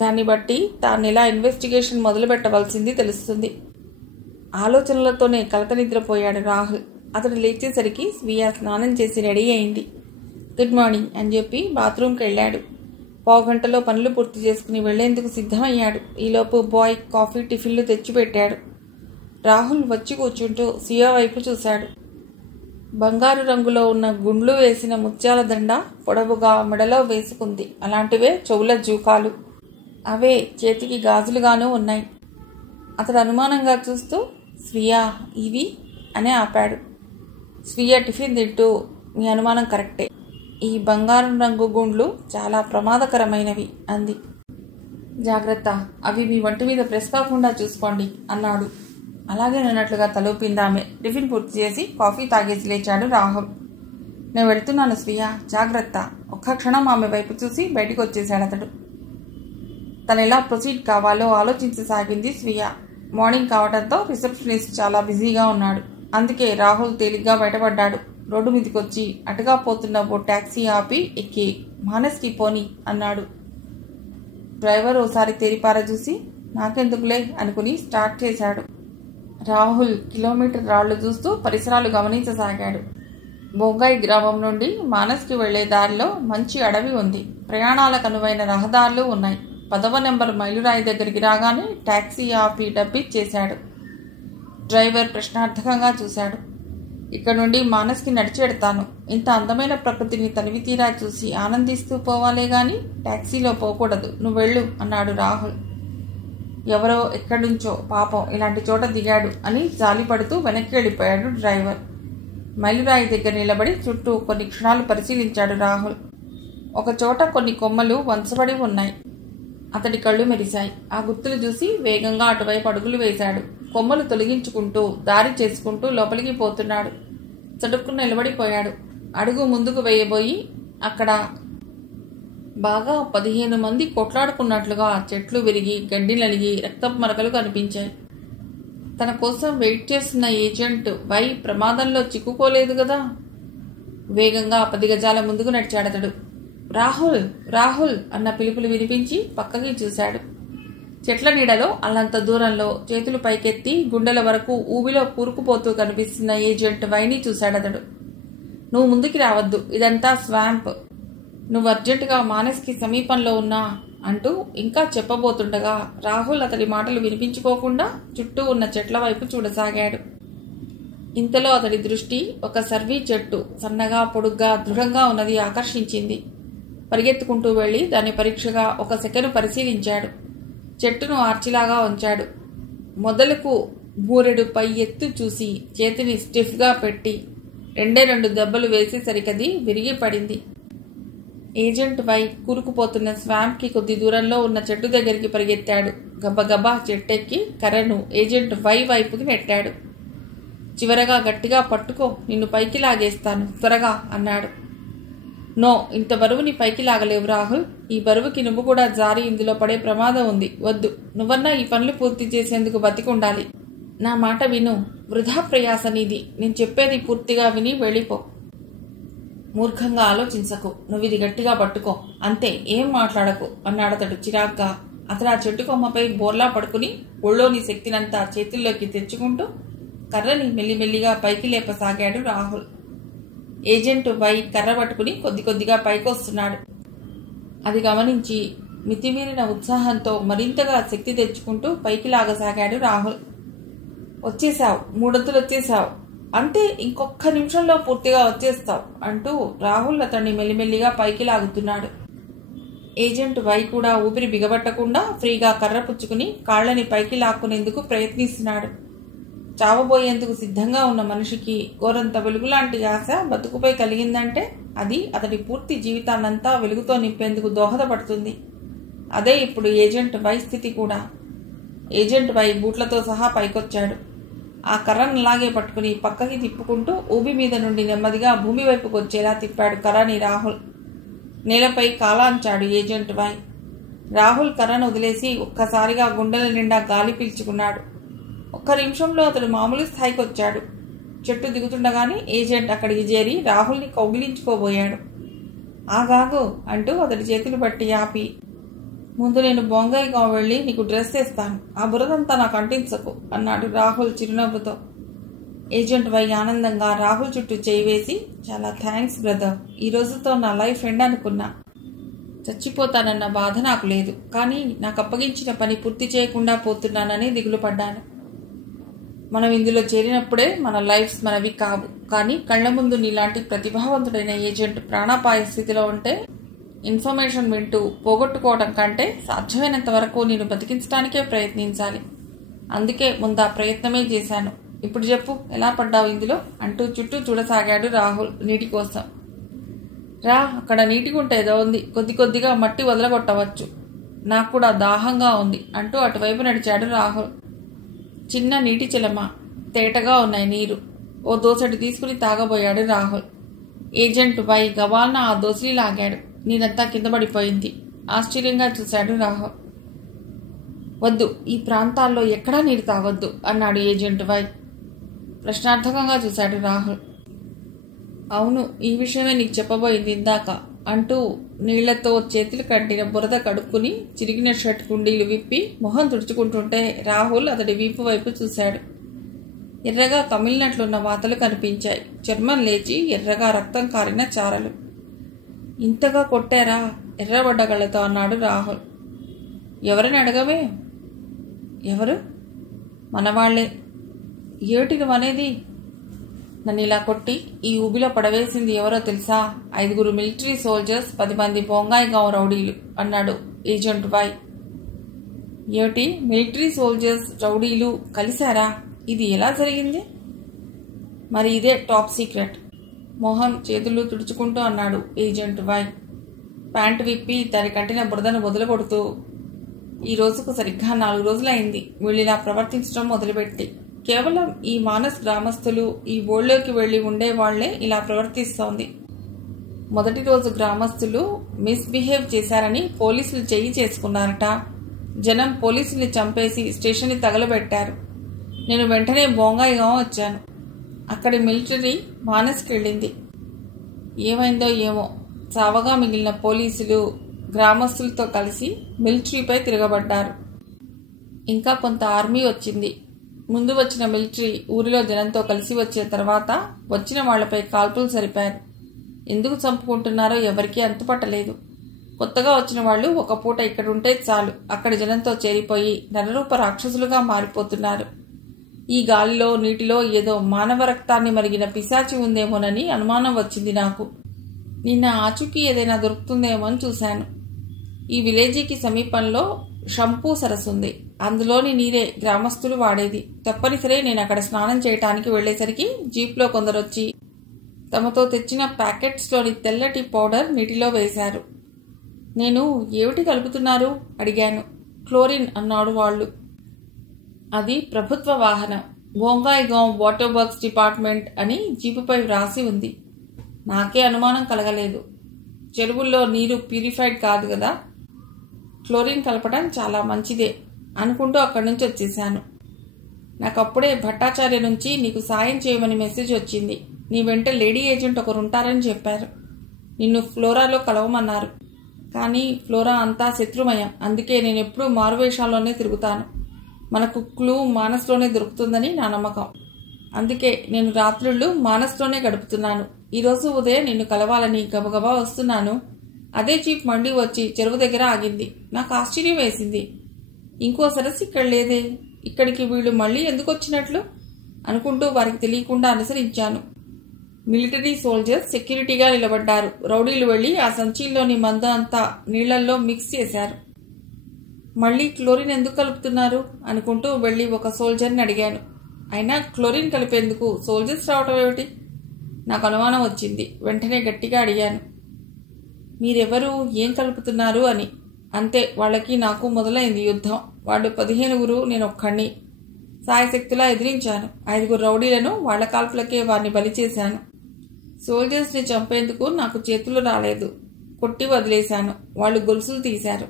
దాన్ని బట్టి తాను ఎలా ఇన్వెస్టిగేషన్ మొదలు పెట్టవలసింది తెలుస్తుంది. ఆలోచనలతోనే కలత నిద్రపోయాడు రాహుల్. అతడు లేచేసరికి స్వీయ స్నానం చేసి రెడీ అయింది. గుడ్ మార్నింగ్ అని చెప్పి బాత్రూమ్కి వెళ్ళాడు. పావుగంటలో పనులు పూర్తి చేసుకుని వెళ్లేందుకు సిద్ధమయ్యాడు. ఈలోపు బాయ్ కాఫీ టిఫిన్లు తెచ్చిపెట్టాడు. రాహుల్ వచ్చి కూర్చుంటూ స్వీయ వైపు చూశాడు. బంగారు రంగులో ఉన్న గుండ్లు వేసిన ముత్యాల దండ పొడవుగా మెడలో వేసుకుంది. అలాంటివే చెవుల జూకాలు. అవే చేతికి గాజులుగానూ ఉన్నాయి. అతడు అనుమానంగా చూస్తూ, స్వీయ ఇవి అని ఆపాడు. స్వీయ టిఫిన్ తింటూ, మీ అనుమానం కరెక్టే. ఈ బంగారం రంగు గుండ్లు చాలా ప్రమాదకరమైనవి అంది. జాగ్రత్త, అవి మీ వంటి మీద ప్రెస్ కాకుండా చూసుకోండి అన్నాడు. అలాగే అన్నట్లుగా తలూపిందామె. టిఫిన్ పూర్తి చేసి కాఫీ తాగేసి లేచాడు రాహుల్. నేను వెళ్తున్నాను స్వీయ, జాగ్రత్త. ఒక్క క్షణం ఆమె వైపు చూసి బయటికి వచ్చేశాడు అతడు. తను ఎలా ప్రొసీడ్ కావాలో ఆలోచించసాగింది స్వీయ. మార్నింగ్ కావడంతో రిసెప్షనిస్ట్ చాలా బిజీగా ఉన్నాడు. అందుకే రాహుల్ తేలిగ్గా బయటపడ్డాడు. రోడ్డు మీదకి వచ్చి అటుగా పోతున్న ఓ ట్యాక్సీ ఆపి ఎక్కి మానస్కి పోని అన్నాడు. డ్రైవర్ ఓసారి తేరిపార చూసి నాకెందుకులే అనుకుని స్టార్ట్ చేశాడు. రాహుల్ కిలోమీటర్ రాళ్లు చూస్తూ పరిసరాలు గమనించసాగాడు. బొంగాయి గ్రామం నుండి మానస్కి వెళ్లే దారిలో మంచి అడవి ఉంది. ప్రయాణాలకు అనువైన రహదారులు ఉన్నాయి. 10వ నెంబర్ మైలురాయి దగ్గరికి రాగానే ట్యాక్సీ ఆపి డబ్బిచ్చేశాడు. డ్రైవర్ ప్రశ్నార్థకంగా చూశాడు. ఇక్కడ నుండి మానస్కి నడిచెడతాను. ఇంత అందమైన ప్రకృతిని తనివి తీరా చూసి ఆనందిస్తూ పోవాలే గాని ట్యాక్సీలో పోకూడదు. నువ్వు వెళ్ళు అన్నాడు రాహుల్. ఎవరో ఎక్కడుంచో పాపం ఇలాంటి చోట దిగాడు అని జాలిపడుతూ వెనక్కి వెళ్ళిపోయాడు డ్రైవర్. మైలురాయి దగ్గర నిలబడి చుట్టూ కొన్ని క్షణాలు పరిశీలించాడు రాహుల్. ఒక చోట కొన్ని కొమ్మలు వంచబడి ఉన్నాయి. అతడి కళ్ళు మెరిశాయి. ఆ గుర్తులు చూసి వేగంగా అటువైపు అడుగులు వేశాడు. కొమ్మలు తొలగించుకుంటూ దారి చేసుకుంటూ లోపలికి పోతున్నాడు. చటుక్కున నిలబడిపోయాడు. అడుగు ముందుకు వేయబోయి అక్కడ బాగా 15 మంది కొట్లాడుకున్నట్లుగా చెట్లు విరిగి గడ్డి నలిగి రక్తపు మరకలు కనిపించాయి. తన కోసం వెయిట్ చేస్తున్న ఏజెంట్ వై ప్రమాదంలో చిక్కుకోలేదు కదా. వేగంగా 10 గజాల ముందుకు నడిచాడతడు. రాహుల్ రాహుల్ అన్న పిలుపులు వినిపించి పక్కకి చూశాడు. చెట్ల నీడలో అల్లంత దూరంలో చేతులు పైకెత్తి గుండెల వరకు ఊబిలో కూరుకుపోతూ కనిపిస్తున్న ఏజెంట్ వైని చూశాడతడు. నువ్వు ముందుకి రావద్దు, ఇదంతా స్వాంప్. నువ్వు అర్జెంటుగా మానస్కి సమీపంలో ఉన్న అంటూ ఇంకా చెప్పబోతుండగా రాహుల్ అతడి మాటలు వినిపించుకోకుండా చుట్టూ ఉన్న చెట్ల వైపు చూడసాగాడు. ఇంతలో అతడి దృష్టి ఒక సర్వీ చెట్టు సన్నగా పొడుగ్గా దృఢంగా ఉన్నది ఆకర్షించింది. పరిగెత్తుకుంటూ వెళ్లి దాన్ని పరీక్షగా ఒక సెకను పరిశీలించాడు. చెట్టును ఆర్చిలాగా ఉంచాడు. మొదలకు బూరెడు పై ఎత్తు చూసి చేతిని స్టిఫ్గా పెట్టి 2 దెబ్బలు వేసేసరికది విరిగి పడింది. ఏజెంట్ వై కూరుకుపోతున్న స్వాంప్కి కొద్ది దూరంలో ఉన్న చెట్టు దగ్గరికి పరిగెత్తాడు. గబగబా చెట్టెక్కి కర్రను ఏజెంట్ వై వైపుకి నెట్టాడు. చివరగా గట్టిగా పట్టుకో, నిన్ను పైకి లాగేస్తాను త్వరగా అన్నాడు. నో, ఇంత బరువుని పైకి లాగలేవు రాహుల్. ఈ బరువుకి నువ్వు కూడా జారి ఇందులో పడే ప్రమాదం ఉంది. వద్దు, నువ్వన్నా ఈ పనులు పూర్తి చేసేందుకు బతికుండాలి. నా మాట విను. వృధా ప్రయాస నీది. నేను చెప్పేది పూర్తిగా విని వెళ్ళిపో. మూర్ఖంగా ఆలోచించకు. నువ్విది గట్టిగా పట్టుకో, అంతే, ఏం మాట్లాడకు అన్నాడతడు చిరాగ్గా. అతడు ఆ చెట్టు కొమ్మపై బోర్లా పడుకుని ఒళ్ళోని శక్తినంతా చేతుల్లోకి తెచ్చుకుంటూ కర్రని మెల్లిమెల్లిగా పైకి లేపసాగాడు రాహుల్. ఏజెంట్ వై కర్ర పట్టుకుని కొద్ది కొద్దిగా పైకొస్తున్నాడు. అది గమనించి మితిమీరిన ఉత్సాహంతో మరింతగా శక్తి తెచ్చుకుంటూ పైకి లాగసాగాడు రాహుల్. వచ్చేశావు, 3 వంతులు వచ్చేశావు, అంటే ఇంకొక్క నిమిషంలో పూర్తిగా వచ్చేస్తావు అంటూ రాహుల్ అతన్ని మెల్లిమెల్లిగా పైకి లాగుతున్నాడు. ఏజెంట్ వై కూడా ఊపిరి బిగబట్టకుండా ఫ్రీగా కర్ర పుచ్చుకుని కాళ్లని పైకి లాక్కునేందుకు ప్రయత్నిస్తున్నాడు. చావబోయేందుకు సిద్ధంగా ఉన్న మనిషికి గోరంత వెలుగులాంటి ఆశ బతుకుపై కలిగిందంటే అది అతడి పూర్తి జీవితాన్నంతా వెలుగుతో నింపేందుకు దోహదపడుతుంది. అదే ఇప్పుడు ఏజెంట్ వై స్థితి కూడా. ఏజెంట్ వై బూట్లతో సహా పైకొచ్చాడు. ఆ కర్రను అలాగే పట్టుకుని పక్కకి తిప్పుకుంటూ ఊబి మీద నుండి నెమ్మదిగా భూమి వైపుకు వచ్చేలా తిప్పాడు కర్రని రాహుల్. నేలపై కాలాంచాడు ఏజెంట్ వై. రాహుల్ కర్రను వదిలేసి ఒక్కసారిగా గుండెల నిండా గాలి పీల్చుకున్నాడు. 1 నిమిషంలో అతడు మామూలు స్థాయికి వచ్చాడు. చెట్టు దిగుతుండగానే ఏజెంట్ అక్కడికి చేరి రాహుల్ని కౌగిలించుకోబోయాడు. ఆగాగు అంటూ అతడి చేతులు బట్టి ఆపి, ముందు నేను బొంగాయిగా వెళ్ళి నీకు డ్రెస్ వేస్తాను, ఆ బురదంతా నాకు అంటించకు అన్నాడు రాహుల్ చిరునవ్వుతో. ఏజెంట్ వై ఆనందంగా రాహుల్ చుట్టూ చేయి వేసి, చాలా థ్యాంక్స్ బ్రదర్, ఈ రోజుతో నా లైఫ్ ఎండ్ అనుకున్నా. చచ్చిపోతానన్న బాధ నాకు లేదు, కానీ నాకు అప్పగించిన పని పూర్తి చేయకుండా పోతున్నానని దిగులు పడ్డాను. మనం ఇందులో చేరినప్పుడే మన లైఫ్స్ మనవి కావు, కానీ కళ్ల ముందు నీలాంటి ప్రతిభావంతుడైన ఏజెంట్ ప్రాణాపాయ స్థితిలో ఉంటే ఇన్ఫర్మేషన్ వింటూ పోగొట్టుకోవడం కంటే సాధ్యమైనంత వరకు నేను బతికించడానికే ప్రయత్నించాలి. అందుకే ముందు ఆ ప్రయత్నమే చేశాను. ఇప్పుడు చెప్పు, ఎలా పడ్డావు ఇందులో అంటూ చుట్టూ చూడసాగాడు రాహుల్ నీటి కోసం. రా, అక్కడ నీటిగుంట ఏదో ఉంది, కొద్ది కొద్దిగా మట్టి వదలగొట్టవచ్చు, నాకు కూడా దాహంగా ఉంది అంటూ అటువైపు నడిచాడు రాహుల్. చిన్న నీటి చిలమ, తేటగా ఉన్నాయి నీరు. ఓ దోసెడు తీసుకుని తాగబోయాడు రాహుల్. ఏజెంట్ వై గవాల్న ఆ దోసిలి లాగాడు. నీరంతా కింద పడిపోయింది. ఆశ్చర్యంగా చూశాడు రాహుల్. వద్దు, ఈ ప్రాంతాల్లో ఎక్కడా నీరు తాగొద్దు అన్నాడు ఏజెంట్ వై. ప్రశ్నార్థకంగా చూశాడు రాహుల్. అవును, ఈ విషయమే నీకు చెప్పబోయింది ఇందాక అంటూ నీళ్లతో చేతులు కట్టిన బురద కడుక్కుని చిరిగిన షర్ట్ కుండీలు విప్పి మొహం తుడుచుకుంటుంటే రాహుల్ అతడి వీపు వైపు చూశాడు. ఎర్రగా కమిలినట్లున్న వాతలు కనిపించాయి. చర్మం లేచి ఎర్రగా రక్తం కారిన చారలు. ఇంతగా కొట్టారా? ఎర్రబడ్డ కళ్ళతో అన్నాడు రాహుల్. ఎవరిని అడగవే? ఎవరు? మనవాళ్లే. ఏటిను అనేది? నన్ను ఇలా కొట్టి ఈ ఊబిలో పడవేసింది ఎవరో తెలుసా? 5 మిలిటరీ సోల్జర్స్, 10 మంది బొంగాయిగాం రౌడీలు అన్నాడు ఏజెంట్ వై. ఏమిటి, మిలిటరీ సోల్జర్స్ రౌడీలు కలిశారా? ఇది ఎలా జరిగింది? మరి ఇదే టాప్ సీక్రెట్. మోహన్ చేతులు తుడుచుకుంటూ అన్నాడు ఏజెంట్ వై. ప్యాంటు విప్పి దాని కంటిన బురదను వదిలికొడుతూ, ఈ రోజుకు సరిగ్గా 4 రోజులైంది వీళ్ళిలా ప్రవర్తించడం మొదలుపెట్టి. కేవలం ఈ మానస్ గ్రామస్తులు ఈ ఊళ్ళోకి వెళ్లి ఉండేవాళ్లే ఇలా ప్రవర్తిస్తోంది. మొదటి రోజు గ్రామస్తులు మిస్బిహేవ్ చేశారని పోలీసులు చెయ్యి చేసుకున్నారట. జనం పోలీసుల్ని చంపేసి స్టేషన్ని తగలబెట్టారు. నేను వెంటనే బొంగాయిగా వచ్చాను. అక్కడి మిలిటరీ మానస్కి వెళ్ళింది. ఏమైందో ఏమో, చావగా మిగిలిన పోలీసులు గ్రామస్తులతో కలిసి మిలిటరీపై తిరగబడ్డారు. ఇంకా కొంత ఆర్మీ వచ్చింది. ముందు వచ్చిన మిలిటరీ ఊరిలో జనంతో కలిసి వచ్చే తర్వాత వచ్చిన వాళ్లపై కాల్పులు సరిపారు. ఎందుకు చంపుకుంటున్నారో ఎవరికీ అంతుపట్టలేదు. కొత్తగా వచ్చిన వాళ్ళు ఒక పూట ఇక్కడుంటే చాలు అక్కడి జనంతో చేరిపోయి నరరూప రాక్షసులుగా మారిపోతున్నారు. ఈ గాలిలో నీటిలో ఏదో మానవ రక్తాన్ని మరిగిన పిశాచి ఉందేమోనని అనుమానం వచ్చింది నాకు. నిన్న ఆచూకీ ఏదైనా దొరుకుతుందేమో అని చూశాను. ఈ విలేజీకి సమీపంలో షంపూ సరస్సు ఉంది. అందులోని నీరే గ్రామస్తులు వాడేది. తప్పనిసరి నేను అక్కడ స్నానం చేయటానికి వెళ్లేసరికి జీప్లో కొందరొచ్చి తమతో తెచ్చిన ప్యాకెట్స్లోని తెల్లటి పౌడర్ నీటిలో వేశారు. నేను ఏమిటి కలుపుతున్నారు అడిగాను. క్లోరిన్ అన్నాడు వాళ్ళు. అది ప్రభుత్వ వాహనం, బొంగాయిగాం వాటర్ వర్క్స్ డిపార్ట్మెంట్ అని జీపుపై వ్రాసి ఉంది. నాకే అనుమానం కలగలేదు. చెరువుల్లో నీరు ప్యూరిఫైడ్ కాదు కదా, క్లోరిన్ కలపడం చాలా మంచిదే అనుకుంటూ అక్కడి నుంచి వచ్చేశాను. నాకప్పుడే భట్టాచార్య నుంచి నీకు సాయం చేయమని మెసేజ్ వచ్చింది. నీ వెంట లేడీ ఏజెంట్ ఒకరుంటారని చెప్పారు. నిన్ను ఫ్లోరాలో కలవమన్నారు. కానీ ఫ్లోరా అంతా శత్రుమయం. అందుకే నేనెప్పుడూ మారువేషాల్లోనే తిరుగుతాను. మనకు క్లూ మానస్లోనే దొరుకుతుందని నా నమ్మకం. అందుకే నేను రాత్రుళ్ళు మానస్లోనే గడుపుతున్నాను. ఈరోజు ఉదయం నిన్ను కలవాలని గబగబా వస్తున్నాను. అదే జీప్ మళ్లీ వచ్చి చెరువు దగ్గర ఆగింది. నాకు ఆశ్చర్యం వేసింది. ఇంకో సరస్సు ఇక్కడ లేదే, ఇక్కడికి వీళ్ళు మళ్లీ ఎందుకు వచ్చినట్లు అనుకుంటూ వారికి తెలియకుండా అనుసరించాను. మిలిటరీ సోల్జర్స్ సెక్యూరిటీగా నిలబడ్డారు. రౌడీలు వెళ్లి ఆ సంచీల్లోని మందు అంతా నీళ్లల్లో మిక్స్ చేశారు. మళ్లీ క్లోరిన్ ఎందుకు కలుపుతున్నారు అనుకుంటూ వెళ్లి ఒక సోల్జర్ని అడిగాను. అయినా క్లోరిన్ కలిపేందుకు సోల్జర్స్ రావటం ఏమిటి? నాకు అనుమానం వచ్చింది. వెంటనే గట్టిగా అడిగాను, మీరెవరు, ఏం కలుపుతున్నారు అని. అంతే, వాళ్ళకి నాకు మొదలైంది యుద్ధం. వాళ్ళు 15, నేనొక్కడిని. సాయశక్తిలా ఎదిరించాను. 5 రౌడీలను వాళ్ల కాల్పులకే వారిని బలి చేశాను. సోల్జర్స్ని చంపేందుకు నాకు చేతులు రాలేదు. కొట్టి వదిలేశాను. వాళ్ళు గొలుసులు తీశారు.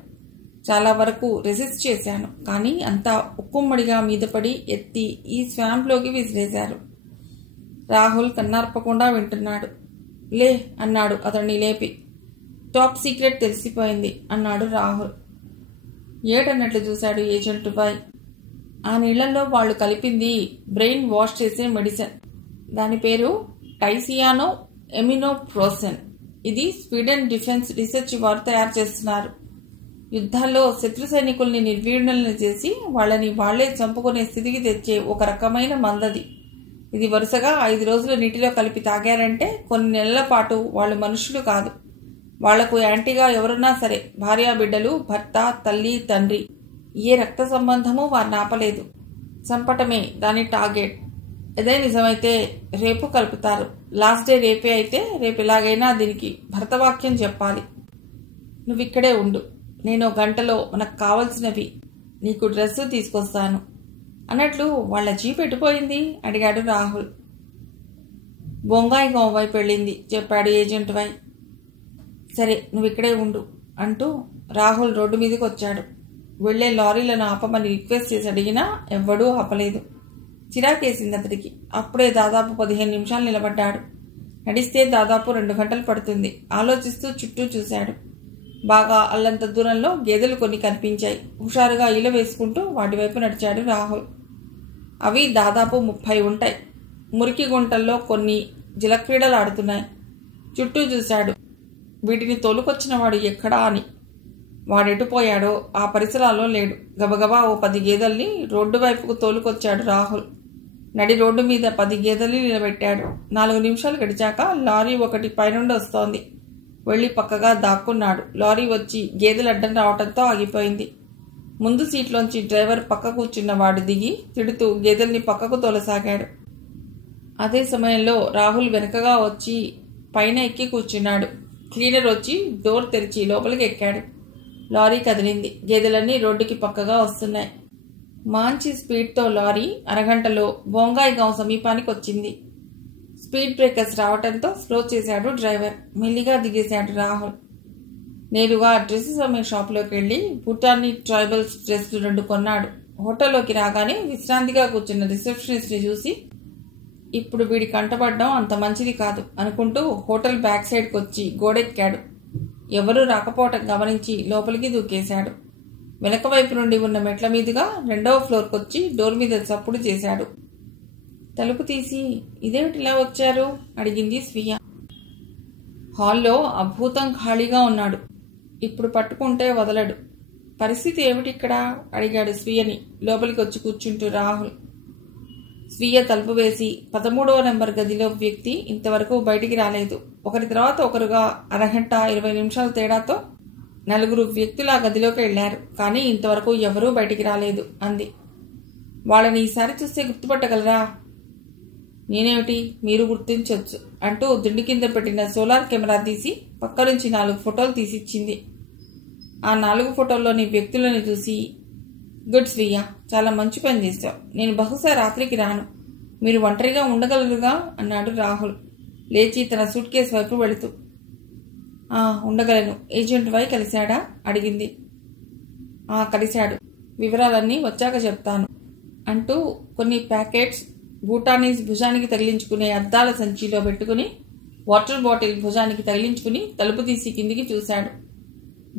చాలా వరకు రెసిస్ట్ చేశాను. కానీ అంతా ఉక్కుమ్మడిగా మీదపడి ఎత్తి ఈ స్వాంప్లోకి విసిరేశారు. రాహుల్ కన్నార్పకుండా వింటున్నాడు. లే అన్నాడు అతన్ని లేపి. టాప్ సీక్రెట్ తెలిసిపోయింది అన్నాడు రాహుల్. ఏటన్నట్లు చూశాడు ఏజెంట్ బాయ్. ఆ నీళ్లలో వాళ్ళు కలిపింది బ్రెయిన్ వాష్ చేసే మెడిసిన్. దాని పేరు టైసియానో ఎమినోప్రోసెన్. ఇది స్వీడన్ డిఫెన్స్ రీసెర్చ్ వారు తయారు చేస్తున్నారు. యుద్ధాల్లో శత్రు సైనికుల్ని నిర్వీర్ణులను చేసి వాళ్ళని వాళ్లే చంపుకునే స్థితికి తెచ్చే ఒక రకమైన మందది. ఇది వరుసగా 5 రోజులు నీటిలో కలిపి తాగారంటే కొన్ని నెలల పాటు వాళ్ళు మనుషులు కాదు. వాళ్లకు యాంటీగా ఎవరున్నా సరే, భార్యాబిడ్డలు, భర్త, తల్లి, తండ్రి, ఏ రక్త సంబంధమూ వారిని ఆపలేదు. చంపటమే దాని టార్గెట్. ఇదే నిజమైతే రేపు కలుపుతారు. లాస్ట్ డే రేపే అయితే రేపు ఎలాగైనా దీనికి భరతవాక్యం చెప్పాలి. నువ్విక్కడే ఉండు. నేను గంటలో మనకు కావలసినవి నీకు డ్రెస్సు తీసుకొస్తాను అన్నట్లు వాళ్ళ జీప్ ఎటుపోయింది అడిగాడు రాహుల్. బొంగాయిగాం వైపు వెళ్ళింది చెప్పాడు ఏజెంట్ వై. సరే, నువ్విక్కడే ఉండు అంటూ రాహుల్ రోడ్డు మీదకి వచ్చాడు. వెళ్లే లారీలను ఆపమని రిక్వెస్ట్ చేసి అడిగినా ఎవ్వడూ ఆపలేదు. చిరాకేసింది అతడికి. అప్పుడే దాదాపు 15 నిమిషాలు నిలబడ్డాడు. నడిస్తే దాదాపు 2 గంటలు పడుతుంది. ఆలోచిస్తూ చుట్టూ చూశాడు. బాగా అల్లంత దూరంలో గేదెలు కొన్ని కనిపించాయి. హుషారుగా ఈల వేసుకుంటూ వాటి వైపు నడిచాడు రాహుల్. అవి దాదాపు 30 ఉంటాయి. మురికి గుంటల్లో కొన్ని జలక్రీడలు ఆడుతున్నాయి. చుట్టూ చూశాడు. వీటిని తోలుకొచ్చిన వాడు ఎక్కడా అని. వాడెటుపోయాడో ఆ పరిసరాల్లో లేడు. గబగబా ఓ 10 గేదెల్ని రోడ్డు వైపుకు తోలుకొచ్చాడు రాహుల్. నడి రోడ్డు మీద 10 గేదెల్ని నిలబెట్టాడు. 4 నిమిషాలు గడిచాక లారీ ఒకటి పైనుండి వస్తోంది. వెళ్లి పక్కగా దాక్కున్నాడు. లారీ వచ్చి గేదెలు అడ్డం రావడంతో ఆగిపోయింది. ముందు సీట్లోంచి డ్రైవర్ పక్క కూర్చున్న వాడు దిగి తిడుతూ గేదెల్ని పక్కకు తోలసాగాడు. అదే సమయంలో రాహుల్ వెనకగా వచ్చి పైన ఎక్కి కూర్చున్నాడు. క్లీనర్ వచ్చి డోర్ తెరిచి లోపలికి ఎక్కాడు. లారీ కదిలింది. గేదెలన్నీ రోడ్డుకి పక్కగా వస్తున్నాయి. మంచి స్పీడ్తో లారీ అరగంటలో బొంగాయిగాం సమీపానికి వచ్చింది. స్పీడ్ బ్రేకర్స్ రావడంతో స్లో చేశాడు డ్రైవర్. మెల్లిగా దిగేశాడు రాహుల్. నేరుగా డ్రెస్ అమ్మే షాప్లోకి వెళ్లి భూటానీ ట్రైబల్స్ డ్రెస్లు 2 కొన్నాడు. హోటల్లోకి రాగానే విశ్రాంతిగా కూర్చున్న రిసెప్షనిస్ట్ని చూసి ఇప్పుడు వీడి కంటపడడం అంత మంచిది కాదు అనుకుంటూ హోటల్ బ్యాక్ సైడ్కి వచ్చి గోడెక్కాడు. ఎవరూ రాకపోవటం గమనించి లోపలికి దూకేశాడు. వెనక వైపు నుండి ఉన్న మెట్ల మీదుగా 2వ ఫ్లోర్కొచ్చి డోర్ మీద చప్పుడు చేశాడు. తలుపు తీసి ఇదేమిటిలా వచ్చారు అడిగింది స్వీయ. హాల్లో అద్భుతం ఖాళీగా ఉన్నాడు. ఇప్పుడు పట్టుకుంటే వదలడు. పరిస్థితి ఏమిటిక్కడ అడిగాడు స్వీయని లోపలికి వచ్చి కూర్చుంటూ రాహుల్. స్వీయ తలుపు వేసి 13వ నెంబర్ గదిలో వ్యక్తి ఇంతవరకు బయటికి రాలేదు. ఒకరి తర్వాత ఒకరుగా అరగంట 20 నిమిషాల తేడాతో 4 వ్యక్తులు ఆ గదిలోకి వెళ్లారు. కానీ ఇంతవరకు ఎవరూ బయటికి రాలేదు అంది. వాళ్ళని ఈసారి చూస్తే గుర్తుపట్టగలరా? నేనేమిటి, మీరు గుర్తించొచ్చు అంటూ దిండు కింద పెట్టిన సోలార్ కెమెరా తీసి పక్క నుంచి 4 ఫోటోలు తీసిచ్చింది. ఆ 4 ఫోటోల్లోని వ్యక్తులని చూసి, గుడ్ స్వీయ, చాలా మంచి పని చేశావు. నేను బహుశా రాత్రికి రాను. మీరు ఒంటరిగా ఉండగలరుగా అన్నాడు రాహుల్ లేచి తన సూట్ కేసు వైపు వెళుతూ. ఉండగలను. ఏజెంట్ వై కలిశాడా అడిగింది. కలిశాడు. వివరాలన్నీ వచ్చాక చెప్తాను అంటూ కొన్ని ప్యాకెట్స్ భూటానీస్ భుజానికి తగిలించుకునే అద్దాల సంచిలో పెట్టుకుని వాటర్ బాటిల్ భుజానికి తగిలించుకుని తలుపు తీసి కిందికి చూశాడు.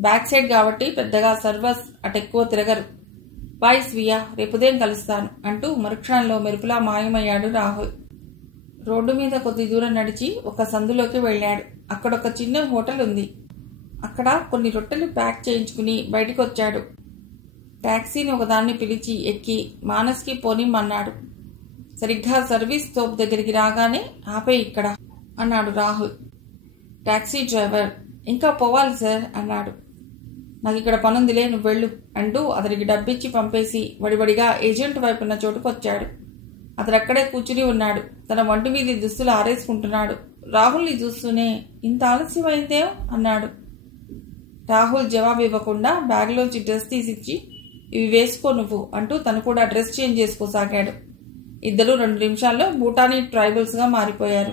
బ్యాక్ సైడ్ కాబట్టి పెద్దగా సర్వర్స్ అటెక్కువ తిరగరు. బాయ్ స్వీయ, రేపుదేం కలుస్తాను అంటూ మరుక్షణంలో మెరుపులా మాయమయ్యాడు రాహుల్. రోడ్డు మీద కొద్ది దూరం నడిచి ఒక సందులోకి వెళ్ళాడు. అక్కడొక చిన్న హోటల్ ఉంది. అక్కడ కొన్ని రొట్టెలు ప్యాక్ చేయించుకుని బయటికి వచ్చాడు. టాక్సీని ఒకదాన్ని పిలిచి ఎక్కి మానస్కి పోనిమ్మన్నాడు. సరిగ్గా సర్వీస్ తోపు దగ్గరికి రాగానే ఆపే ఇక్కడ అన్నాడు రాహుల్. టాక్సీ డ్రైవర్, ఇంకా పోవాలి సార్ అన్నాడు. నాకు ఇక్కడ పనుందిలే, నువ్వు వెళ్ళు అంటూ అతనికి డబ్బిచ్చి పంపేసి వడివడిగా ఏజెంట్ వైపున్న చోటుకు వచ్చాడు. అతడక్కడే కూర్చుని ఉన్నాడు. తన వంటి మీది దుస్తులు ఆరేసుకుంటున్నాడు. రాహుల్ని చూస్తూనే, ఇంత ఆలస్యమైందే అన్నాడు. రాహుల్ జవాబు ఇవ్వకుండా బ్యాగ్లోంచి డ్రెస్ తీసిచ్చి, ఇవి వేసుకో నువ్వు అంటూ తను కూడా డ్రెస్ చేంజ్ చేసుకోసాగాడు. ఇద్దరు 2 నిమిషాల్లో భూటానీ ట్రైబల్స్గా మారిపోయారు.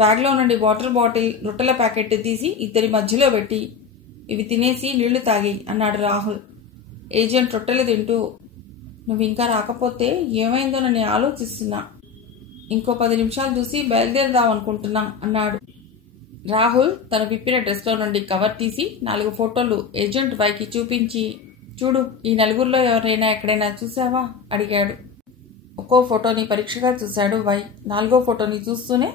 బ్యాగ్లో నుండి వాటర్ బాటిల్ రొట్టెల ప్యాకెట్ తీసి ఇద్దరి మధ్యలో పెట్టి, ఇవి తినేసి నీళ్లు తాగి అన్నాడు రాహుల్. ఏజెంట్ రొట్టెలు తింటూ, నువ్వు ఇంకా రాకపోతే ఏమైందోనని ఆలోచిస్తున్నా. ఇంకో 10 నిమిషాలు చూసి బయలుదేరదామనుకుంటున్నా అన్నాడు. రాహుల్ తన విప్పిన డ్రెస్లో నుండి కవర్ తీసి 4 ఫోటోలు ఏజెంట్ వైకి చూపించి, చూడు, ఈ 4గురిలో ఎవరైనా ఎక్కడైనా చూసావా అడిగాడు. ఒక్కో ఫోటోని పరీక్షగా చూశాడు వై. 4వ ఫోటోని చూస్తూనే,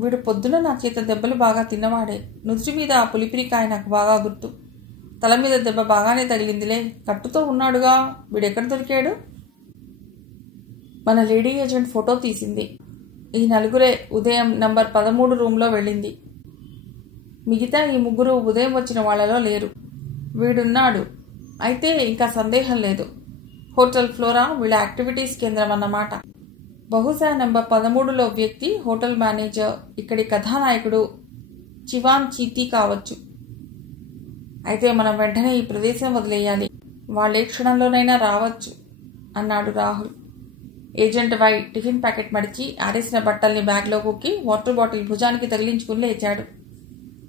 వీడు పొద్దున నా చేత దెబ్బలు బాగా తిన్నవాడే. నుదుటి మీద ఆ పులిపిరికాయ నాకు బాగా గుర్తు. తల మీద దెబ్బ బాగానే తగిలిందిలే. కట్టుతో ఉన్నాడుగా, వీడెక్కడ దొరికాడు? మన లేడీ ఏజెంట్ ఫోటో తీసింది. ఈ 4గురే ఉదయం నంబర్ 13 రూమ్లో వెళ్ళింది. మిగతా ఈ 3 ఉదయం వచ్చిన వాళ్లలో లేరు. వీడున్నాడు. అయితే ఇంకా సందేహం లేదు. హోటల్ ఫ్లోరా వీళ్ళ యాక్టివిటీస్ కేంద్రం అన్నమాట. బహుశా నంబర్ 13లో వ్యక్తి హోటల్ మేనేజర్, ఇక్కడి కథానాయకుడు చివాన్ చీతీ కావచ్చు. అయితే మనం వెంటనే ఈ ప్రదేశం వదిలేయాలి. వాళ్ళే క్షణంలోనైనా రావచ్చు అన్నాడు Rahul. Agent Y tiffin packet మడిచి ఆరేసిన బట్టల్ని బ్యాగ్లో కుక్కి వాటర్ బాటిల్ భుజానికి తగిలించుకుని లేచాడు.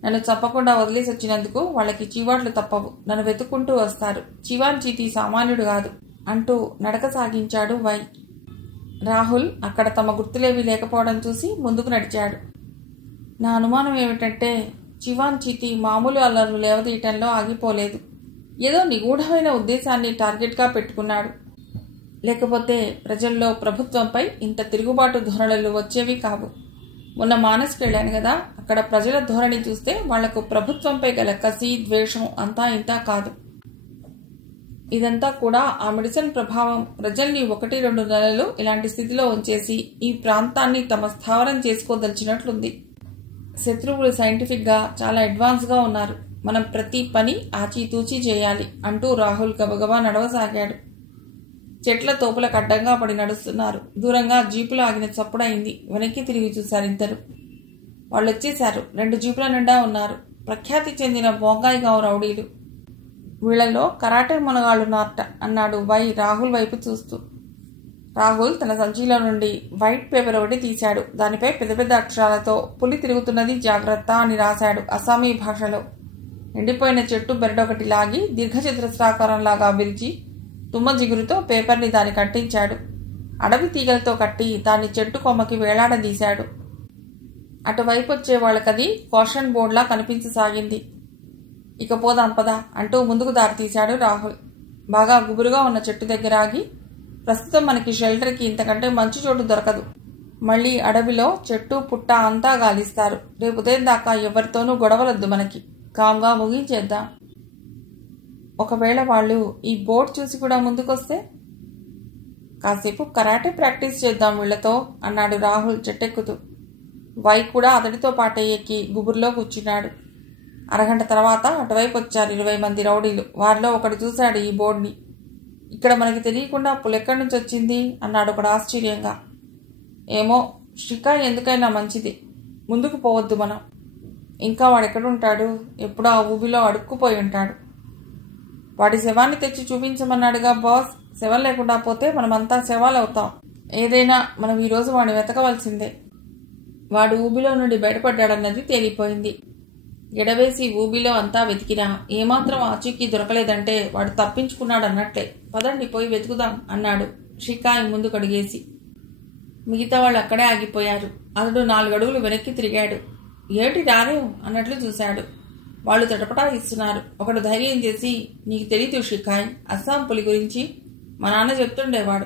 నన్ను చంపకుండా వదిలేసి వచ్చినందుకు వాళ్ళకి చీవాట్లు తప్పవు. నన్ను వెతుక్కుంటూ వస్తారు. చివాన్ చీతీ సామాన్యుడు కాదు అంటూ నడక సాగించాడు వై. రాహుల్ అక్కడ తమ గుర్తులేవి లేకపోవడం చూసి ముందుకు నడిచాడు. నా అనుమానం ఏమిటంటే, చివాన్ చీతీ మామూలు అల్లర్లు లేవదీయటంలో ఆగిపోలేదు. ఏదో నిగూఢమైన ఉద్దేశాన్ని టార్గెట్గా పెట్టుకున్నాడు. లేకపోతే ప్రజల్లో ప్రభుత్వంపై ఇంత తిరుగుబాటు ధోరణులు వచ్చేవి కావు. మొన్న మానస్కి వెళ్ళాను కదా, అక్కడ ప్రజల ధోరణి చూస్తే వాళ్లకు ప్రభుత్వంపై గల కసి, ద్వేషం అంతా ఇంతా కాదు. ఇదంతా కూడా ఆ మెడిసిన్ ప్రభావం. ప్రజల్ని 1-2 నెలలు ఇలాంటి స్థితిలో ఉంచేసి ఈ ప్రాంతాన్ని తమ స్థావరం చేసుకోదలిచినట్లుంది. శత్రువులు సైంటిఫిక్గా చాలా అడ్వాన్స్గా ఉన్నారు. మనం ప్రతి పని ఆచితూచి చేయాలి అంటూ రాహుల్ గబగబా నడవసాగాడు. చెట్ల తోపులకు అడ్డంగా పడి నడుస్తున్నారు. దూరంగా జీపులు ఆగిన చప్పుడైంది. వెనక్కి తిరిగి చూశారు ఇద్దరు. వాళ్ళొచ్చేశారు. 2 జీపుల నిండా ఉన్నారు. ప్రఖ్యాతి చెందిన బొంగాయిగావ్ రౌడీలు. వీళ్లలో కరాటే మునగాళ్ళున్నారట అన్నాడు వై రాహుల్ వైపు చూస్తూ. రాహుల్ తన సంచిలో నుండి వైట్ పేపర్ ఒకటి తీశాడు. దానిపై పెద్ద పెద్ద అక్షరాలతో పులి తిరుగుతున్నది జాగ్రత్త అని రాశాడు అస్సామీ భాషలో. ఎండిపోయిన చెట్టు బెరడొకటి లాగి దీర్ఘచతురస్రాకారంలాగా విరిచి తుమ్మ జిగురుతో పేపర్ని దానికి కట్టించాడు. అడవి తీగలతో కట్టి దాన్ని చెట్టు కొమ్మకి వేలాడదీశాడు. అటువైపు వచ్చే వాళ్ళకది కాషన్ బోర్డులా కనిపించసాగింది. ఇక పోదాం పద అంటూ ముందుకు దారి తీశాడు రాహుల్. బాగా గుబురుగా ఉన్న చెట్టు దగ్గర ఆగి, ప్రస్తుతం మనకి షెల్టర్కి ఇంతకంటే మంచి చోటు దొరకదు. మళ్ళీ అడవిలో చెట్టు పుట్ట అంతా గాలిస్తారు. రేపు ఉదయం దాకా ఎవరితోనూ గొడవలొద్దు మనకి. కామ్గా ముగించేద్దాం. ఒకవేళ వాళ్ళు ఈ బోర్డు చూసి కూడా ముందుకొస్తే? కాసేపు కరాటే ప్రాక్టీస్ చేద్దాం వీళ్లతో అన్నాడు రాహుల్ చెట్టెక్కుతూ. వై కూడా అతడితో పాటే ఎక్కి గుబురులో కూర్చున్నాడు. అరగంట తర్వాత అటువైపు వచ్చారు 20 మంది రౌడీలు. వారిలో ఒకడు చూశాడు ఈ బోర్డుని. ఇక్కడ మనకి తెలియకుండా పులెక్కడి నుంచి వచ్చింది అన్నాడు ఒకడు ఆశ్చర్యంగా. ఏమో, షికాయ్ ఎందుకైనా మంచిది, ముందుకు పోవద్దు మనం. ఇంకా వాడెక్కడుంటాడు? ఎప్పుడో ఆ ఊబిలో అడుక్కుపోయి ఉంటాడు. వాడి శవాన్ని తెచ్చి చూపించమన్నాడుగా బాస్. శవం లేకుండా పోతే మనమంతా శవాలు అవుతాం. ఏదైనా మనం ఈరోజు వాడిని వెతకవలసిందే. వాడు ఊబిలో నుండి బయటపడ్డాడన్నది తేలిపోయింది. ఎడవేసి ఊబిలో అంతా వెతికినా ఏమాత్రం ఆచూకీ దొరకలేదంటే వాడు తప్పించుకున్నాడన్నట్లే. పదండి పోయి వెతుకుదాం అన్నాడు షికాయ్ ముందుకడిగేసి. మిగతా వాళ్ళు అక్కడే ఆగిపోయారు. అతడు 4 అడుగులు వెనక్కి తిరిగాడు. ఏమిటి రారేం అన్నట్లు చూశాడు. వాళ్ళు తటపటా ఇస్తున్నారు. ఒకడు ధైర్యం చేసి, నీకు తెలీదు షికాయ్, అస్సాం పులి గురించి మా నాన్న చెప్తుండేవాడు.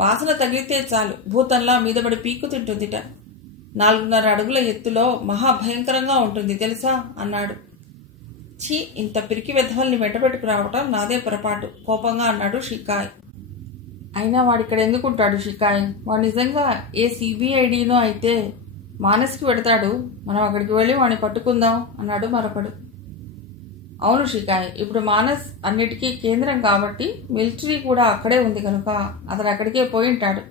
వాసన తగిలితే చాలు భూతంలా మీదపడి పీక్కు తింటుందిట. 4.5 అడుగుల ఎత్తులో మహాభయంకరంగా ఉంటుంది తెలుసా అన్నాడు. ఛీ, ఇంత పిరికి వెధవల్ని వెంటబెట్టుకు రావటం నాదే పొరపాటు కోపంగా అన్నాడు షికాయ్. అయినా వాడిక్కడ ఎందుకుంటాడు షికాయ్? వాడు నిజంగా ఏ సిబిఐడినో అయితే మానస్కి పెడతాడు. మనం అక్కడికి వెళ్ళి వాడిని పట్టుకుందాం అన్నాడు మరొకడు. అవును షికాయ్, ఇప్పుడు మానస్ అన్నిటికీ కేంద్రం కాబట్టి మిలిటరీ కూడా అక్కడే ఉంది కనుక అతను అక్కడికే పోయింటాడు.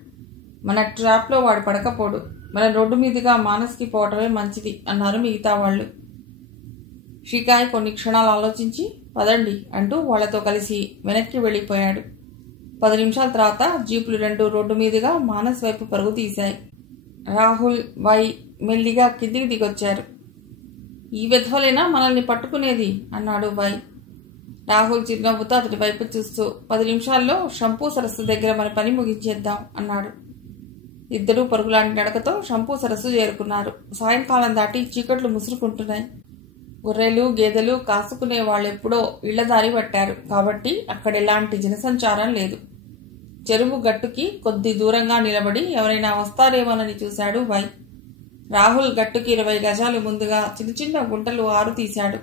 మన ట్రాప్లో వాడు పడకపోడు. మన రోడ్డు మీదుగా మానస్కి పోవటమే మంచిది అన్నారు మిగతా వాళ్ళు. షికాయ్ కొన్ని క్షణాలు ఆలోచించి పదండి అంటూ వాళ్లతో కలిసి వెనక్కి వెళ్ళిపోయాడు. 10 నిమిషాల తర్వాత జీపులు 2 రోడ్డు మీదుగా మానస్ వైపు పరుగు తీశాయి. రాహుల్, వై మెల్లిగా కిందికి దిగొచ్చారు. ఈ వెధవలేనా మనల్ని పట్టుకునేది అన్నాడు వై. రాహుల్ చిరునవ్వుతో అతడి వైపు చూస్తూ 10 నిమిషాల్లో షంపూ సరస్సు దగ్గర మన పని ముగించేద్దాం అన్నాడు. ఇద్దరూ పరుగులాంటి నడకతో షంపూ సరస్సు చేరుకున్నారు. సాయంకాలం దాటి చీకట్లు ముసురుకుంటున్నాయి. గొర్రెలు గేదెలు కాసుకునే వాళ్ళెప్పుడో ఇళ్లదారి పట్టారు కాబట్టి అక్కడ ఎలాంటి జనసంచారం లేదు. చెరువు గట్టుకి కొద్ది దూరంగా నిలబడి ఎవరైనా వస్తారేమోనని చూశాడు వై. రాహుల్ గట్టుకి 20 గజాలు ముందుగా చిన్న చిన్న గుంటలు 6 తీశాడు.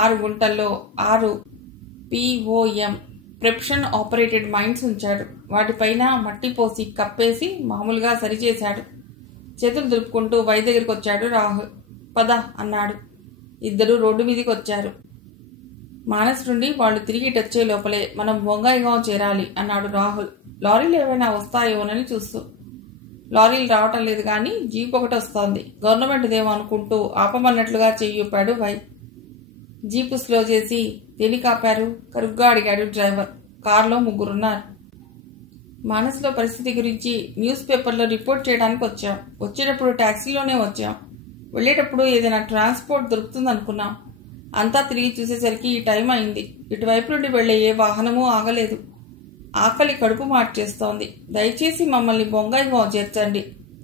6 గుంటల్లో 6 POM ప్రెప్షన్ ఆపరేటెడ్ మైన్స్ ఉంచాడు. వాటిపైన మట్టి పోసి కప్పేసి మామూలుగా సరిచేశాడు. చేతులు దులుపుకుంటూ వై దగ్గరికి వచ్చాడు రాహుల్. పద అన్నాడు. ఇద్దరు రోడ్డు మీదకి వచ్చారు. మానస్ నుండి వాళ్ళు తిరిగి టచ్చే లోపలే మనం బొంగాయిగాం చేరాలి అన్నాడు రాహుల్ లారీలు ఏవైనా వస్తాయోనని చూస్తూ. లారీలు రావటం లేదు కానీ జీప్ ఒకటి వస్తోంది, గవర్నమెంట్దేమో అనుకుంటూ ఆపమన్నట్లుగా చెయ్యూపాడు వై. జీపు స్లో చేసి దేనికి ఆపారు కరుగ్గా అడిగాడు డ్రైవర్. కారులో 3 ఉన్నారు. మానస్లో పరిస్థితి గురించి న్యూస్ పేపర్లో రిపోర్ట్ చేయడానికి వచ్చాం. వచ్చేటప్పుడు టాక్సీలోనే వచ్చాం. వెళ్ళేటప్పుడు ఏదైనా ట్రాన్స్పోర్ట్ దొరుకుతుందనుకున్నాం. అంతా తిరిగి చూసేసరికి ఈ టైం అయింది. ఇటువైపు నుండి వెళ్లే ఏ వాహనమూ ఆగలేదు. ఆకలి కడుపు మార్చేస్తోంది. దయచేసి మమ్మల్ని బొంగాయిగా చేర్చండి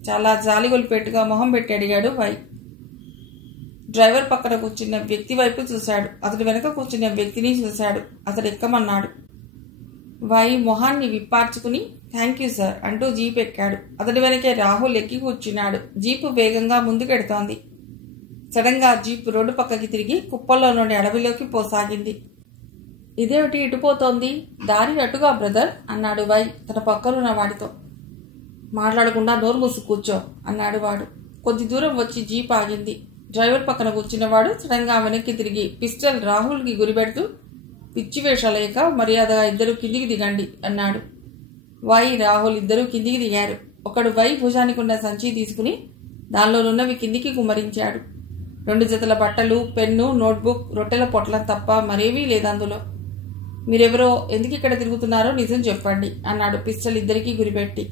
చాలా జాలిగొలిపెట్టుగా మొహం పెట్టి అడిగాడు వై. డ్రైవర్ పక్కన కూర్చున్న వ్యక్తి వైపు చూశాడు. అతడి వెనక కూర్చున్న వ్యక్తిని చూశాడు. అతడు ఎక్కమన్నాడు. వై మొహాన్ని విప్పార్చుకుని థ్యాంక్ యూ సార్ అంటూ జీప్ ఎక్కాడు. అతడి వెనకే రాహుల్ ఎక్కి కూర్చున్నాడు. జీపు వేగంగా ముందుకెడుతోంది. సడన్ గా జీప్ రోడ్డు పక్కకి తిరిగి కుప్పల్లో నుండి అడవిలోకి పోసాగింది. ఇదేమిటి ఇటుపోతోంది? దారి అటుగా బ్రదర్ అన్నాడు వై తన పక్కనున్న వాడితో. మాట్లాడకుండా నోరు మూసు కూర్చో అన్నాడు వాడు. కొద్ది దూరం వచ్చి జీప్ ఆగింది. డ్రైవర్ పక్కన కూర్చున్నవాడు సడన్ గా వెనక్కి తిరిగి పిస్టల్ రాహుల్కి గురిపెడుతూ పిచ్చి వేషాలేక మర్యాదగా ఇద్దరు కిందికి దిగండి అన్నాడు. వై రాహుల్ ఇద్దరూ కిందికి దిగారు. ఒకడు వై భుజానికి ఉన్న సంచి తీసుకుని దానిలోనున్నవి కిందికి కుమ్మరించాడు. 2 జతల బట్టలు, పెన్ను, నోట్బుక్, రొట్టెల పొట్లం తప్ప మరేమీ లేదందులో. మీరెవరో, ఎందుకు ఇక్కడ తిరుగుతున్నారో నిజం చెప్పండి అన్నాడు పిస్టల్ ఇద్దరికీ గురిపెట్టి.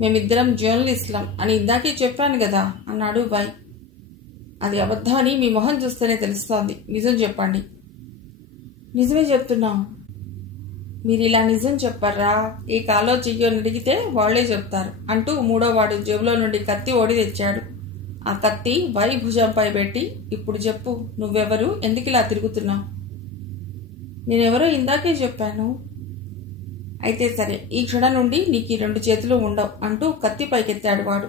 మేమిద్దరం జర్నలిస్టులం అని ఇందాకే చెప్పాను కదా అన్నాడు వై. అది అబద్ధమని మీ మొహం చూస్తేనే తెలుస్తోంది. నిజం చెప్పండి. నిజమే చెప్తున్నాం. మీరు ఇలా నిజం చెప్పర్రా, ఏ కాలో చెయ్యో అడిగితే వాళ్లే చెప్తారు అంటూ 3వ వాడు జేబులో నుండి కత్తి ఓడి తెచ్చాడు. ఆ కత్తి వై భుజంపై పెట్టి ఇప్పుడు చెప్పు, నువ్వెవరు, ఎందుకు ఇలా తిరుగుతున్నావు? నేనెవరో ఇందాకే చెప్పాను. అయితే సరే, ఈ క్షణం నుండి నీకు 2 చేతులు ఉండవు అంటూ కత్తి పైకెత్తాడు వాడు.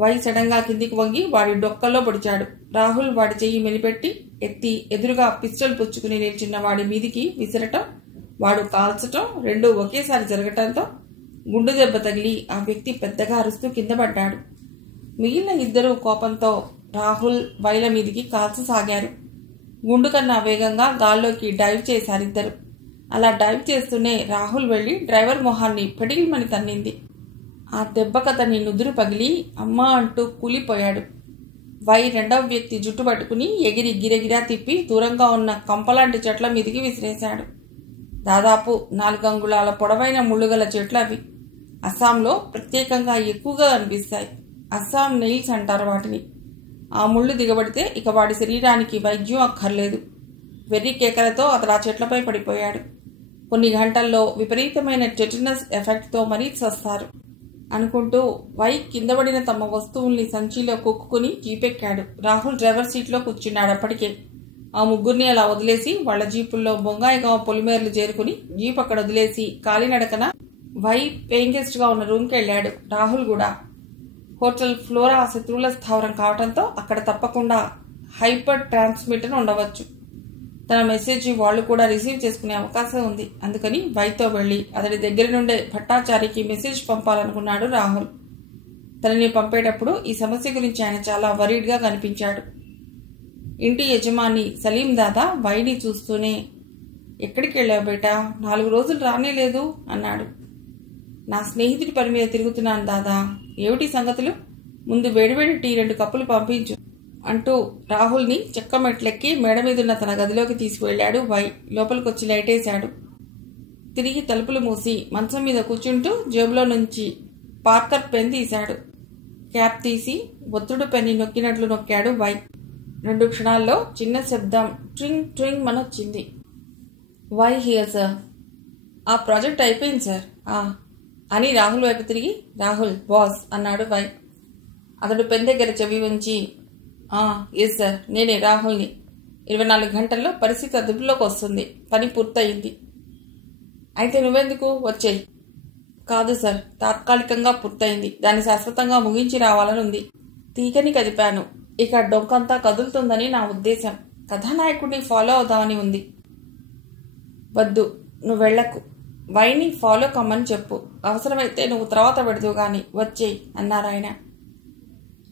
వై సడన్గా కిందికి వంగి వాడి డొక్కల్లో పొడిచాడు. రాహుల్ వాడి చెయ్యి మెలిపెట్టి ఎత్తి ఎదురుగా పిస్టల్ పుచ్చుకుని నిల్చున్న వాడి మీదికి విసరటం, వాడు కాల్చటం రెండూ ఒకేసారి జరగటంతో గుండు దెబ్బ తగిలి ఆ వ్యక్తి పెద్దగా అరుస్తూ కింద పడ్డాడు. మిగిలిన ఇద్దరు కోపంతో రాహుల్ వైల మీదికి కాల్చసాగారు. గుండు కన్నా వేగంగా గాల్లోకి డైవ్ చేశారిద్దరు. అలా డైవ్ చేస్తూనే రాహుల్ వెళ్లి డ్రైవర్ మొహాన్ని పెడిగిమని తన్నింది. ఆ దెబ్బకతని నుదురు పగిలి అమ్మా అంటూ కూలిపోయాడు. వై రెండవ వ్యక్తి జుట్టు పట్టుకుని ఎగిరి గిరగిరా తిప్పి దూరంగా ఉన్న కంపలాంటి చెట్ల మీదికి విసిరేశాడు. దాదాపు 4 అంగుళాల పొడవైన ముళ్ళుగల చెట్లు అవి. అస్సాంలో ప్రత్యేకంగా ఎక్కువగా కనిపిస్తాయి. అస్సాం నెయిల్స్ అంటారు వాటిని. ఆ ముళ్ళు దిగబడితే ఇక వాడి శరీరానికి వైద్యం అక్కర్లేదు. వెర్రి కేకలతో అతడు ఆ చెట్లపై పడిపోయాడు. కొన్ని గంటల్లో విపరీతమైన టెటనస్ ఎఫెక్ట్తో మరీ చస్తారు అనుకుంటూ వై కిందపడిన తమ వస్తువుల్ని సంచిలో కుక్కుని జీపెక్కాడు. రాహుల్ డ్రైవర్ సీట్లో కూర్చున్నాడు. అప్పటికే ఆ ముగ్గురిని అలా వదిలేసి వాళ్ల జీపుల్లో బొంగాయిగా పొలిమేర్లు చేరుకుని జీప్ అక్కడ వదిలేసి కాలినడకన వై పేయింగ్ గెస్ట్ గా ఉన్న రూమ్కి వెళ్లాడు. రాహుల్ కూడా. హోటల్ ఫ్లోరా శత్రువుల స్థావరం కావడంతో అక్కడ తప్పకుండా హైపర్ ట్రాన్స్మిటర్ ఉండవచ్చు. తన మెసేజ్ వాళ్ళు కూడా రిసీవ్ చేసుకునే అవకాశం ఉంది. అందుకని వైతో వెళ్లి అతడి దగ్గర నుండే భట్టాచారికి మెసేజ్ పంపాలనుకున్నాడు రాహుల్. తనని పంపేటప్పుడు ఈ సమస్య గురించి ఆయన చాలా వరీడ్గా కనిపించాడు. ఇంటి యజమాని సలీం దాదా వైని చూస్తూనే, ఎక్కడికి వెళ్ళావు బేటా, 4 రోజులు రానేలేదు అన్నాడు. నా స్నేహితుడి పని మీద తిరుగుతున్నాను దాదా. ఏమిటి సంగతులు? ముందు వేడివేడి టీ 2 కప్పులు పంపించు అంటూ రాహుల్ని చెక్క మెట్లెక్కి మేడ మీదున్న తన గదిలోకి తీసుకువెళ్లాడు వై. లోపలికొచ్చి లైటేశాడు. తిరిగి తలుపులు మూసి మంచం మీద కూర్చుంటూ జేబులో నుంచి పార్కర్ పెన్ తీశాడు. క్యాప్ తీసి ఒత్తుడు పెన్ని నొక్కినట్లు నొక్కాడు వై. 2 క్షణాల్లో చిన్న శబ్దం ట్రింగ్ ట్రింగ్ మనొచ్చింది. Y here sir. ఆ ప్రాజెక్ట్ అయిపోయింది సార్. అని రాహుల్ వైపు తిరిగి, రాహుల్ బాస్ అన్నాడు వై. అతడు పెన్ దగ్గర చెవి ఉంచి, ఎస్ సార్, నేనే రాహుల్ని. 24 గంటల్లో పరిస్థితి అదుపులోకి వస్తుంది. పని పూర్తయింది. అయితే నువ్వెందుకు వచ్చేయి? కాదు సార్, తాత్కాలికంగా పూర్తయింది. దాన్ని శాశ్వతంగా ముగించి రావాలని ఉంది. తీగని కదిపాను. ఇక డొంకంతా కదులుతుందని నా ఉద్దేశం. కథానాయకుడిని ఫాలో అవుదామని ఉంది. వద్దు, నువ్వు వెళ్లకు. వైని ఫాలో కమ్మని చెప్పు. అవసరమైతే నువ్వు తర్వాత పెడదు గాని వచ్చేయి అన్నారాయన.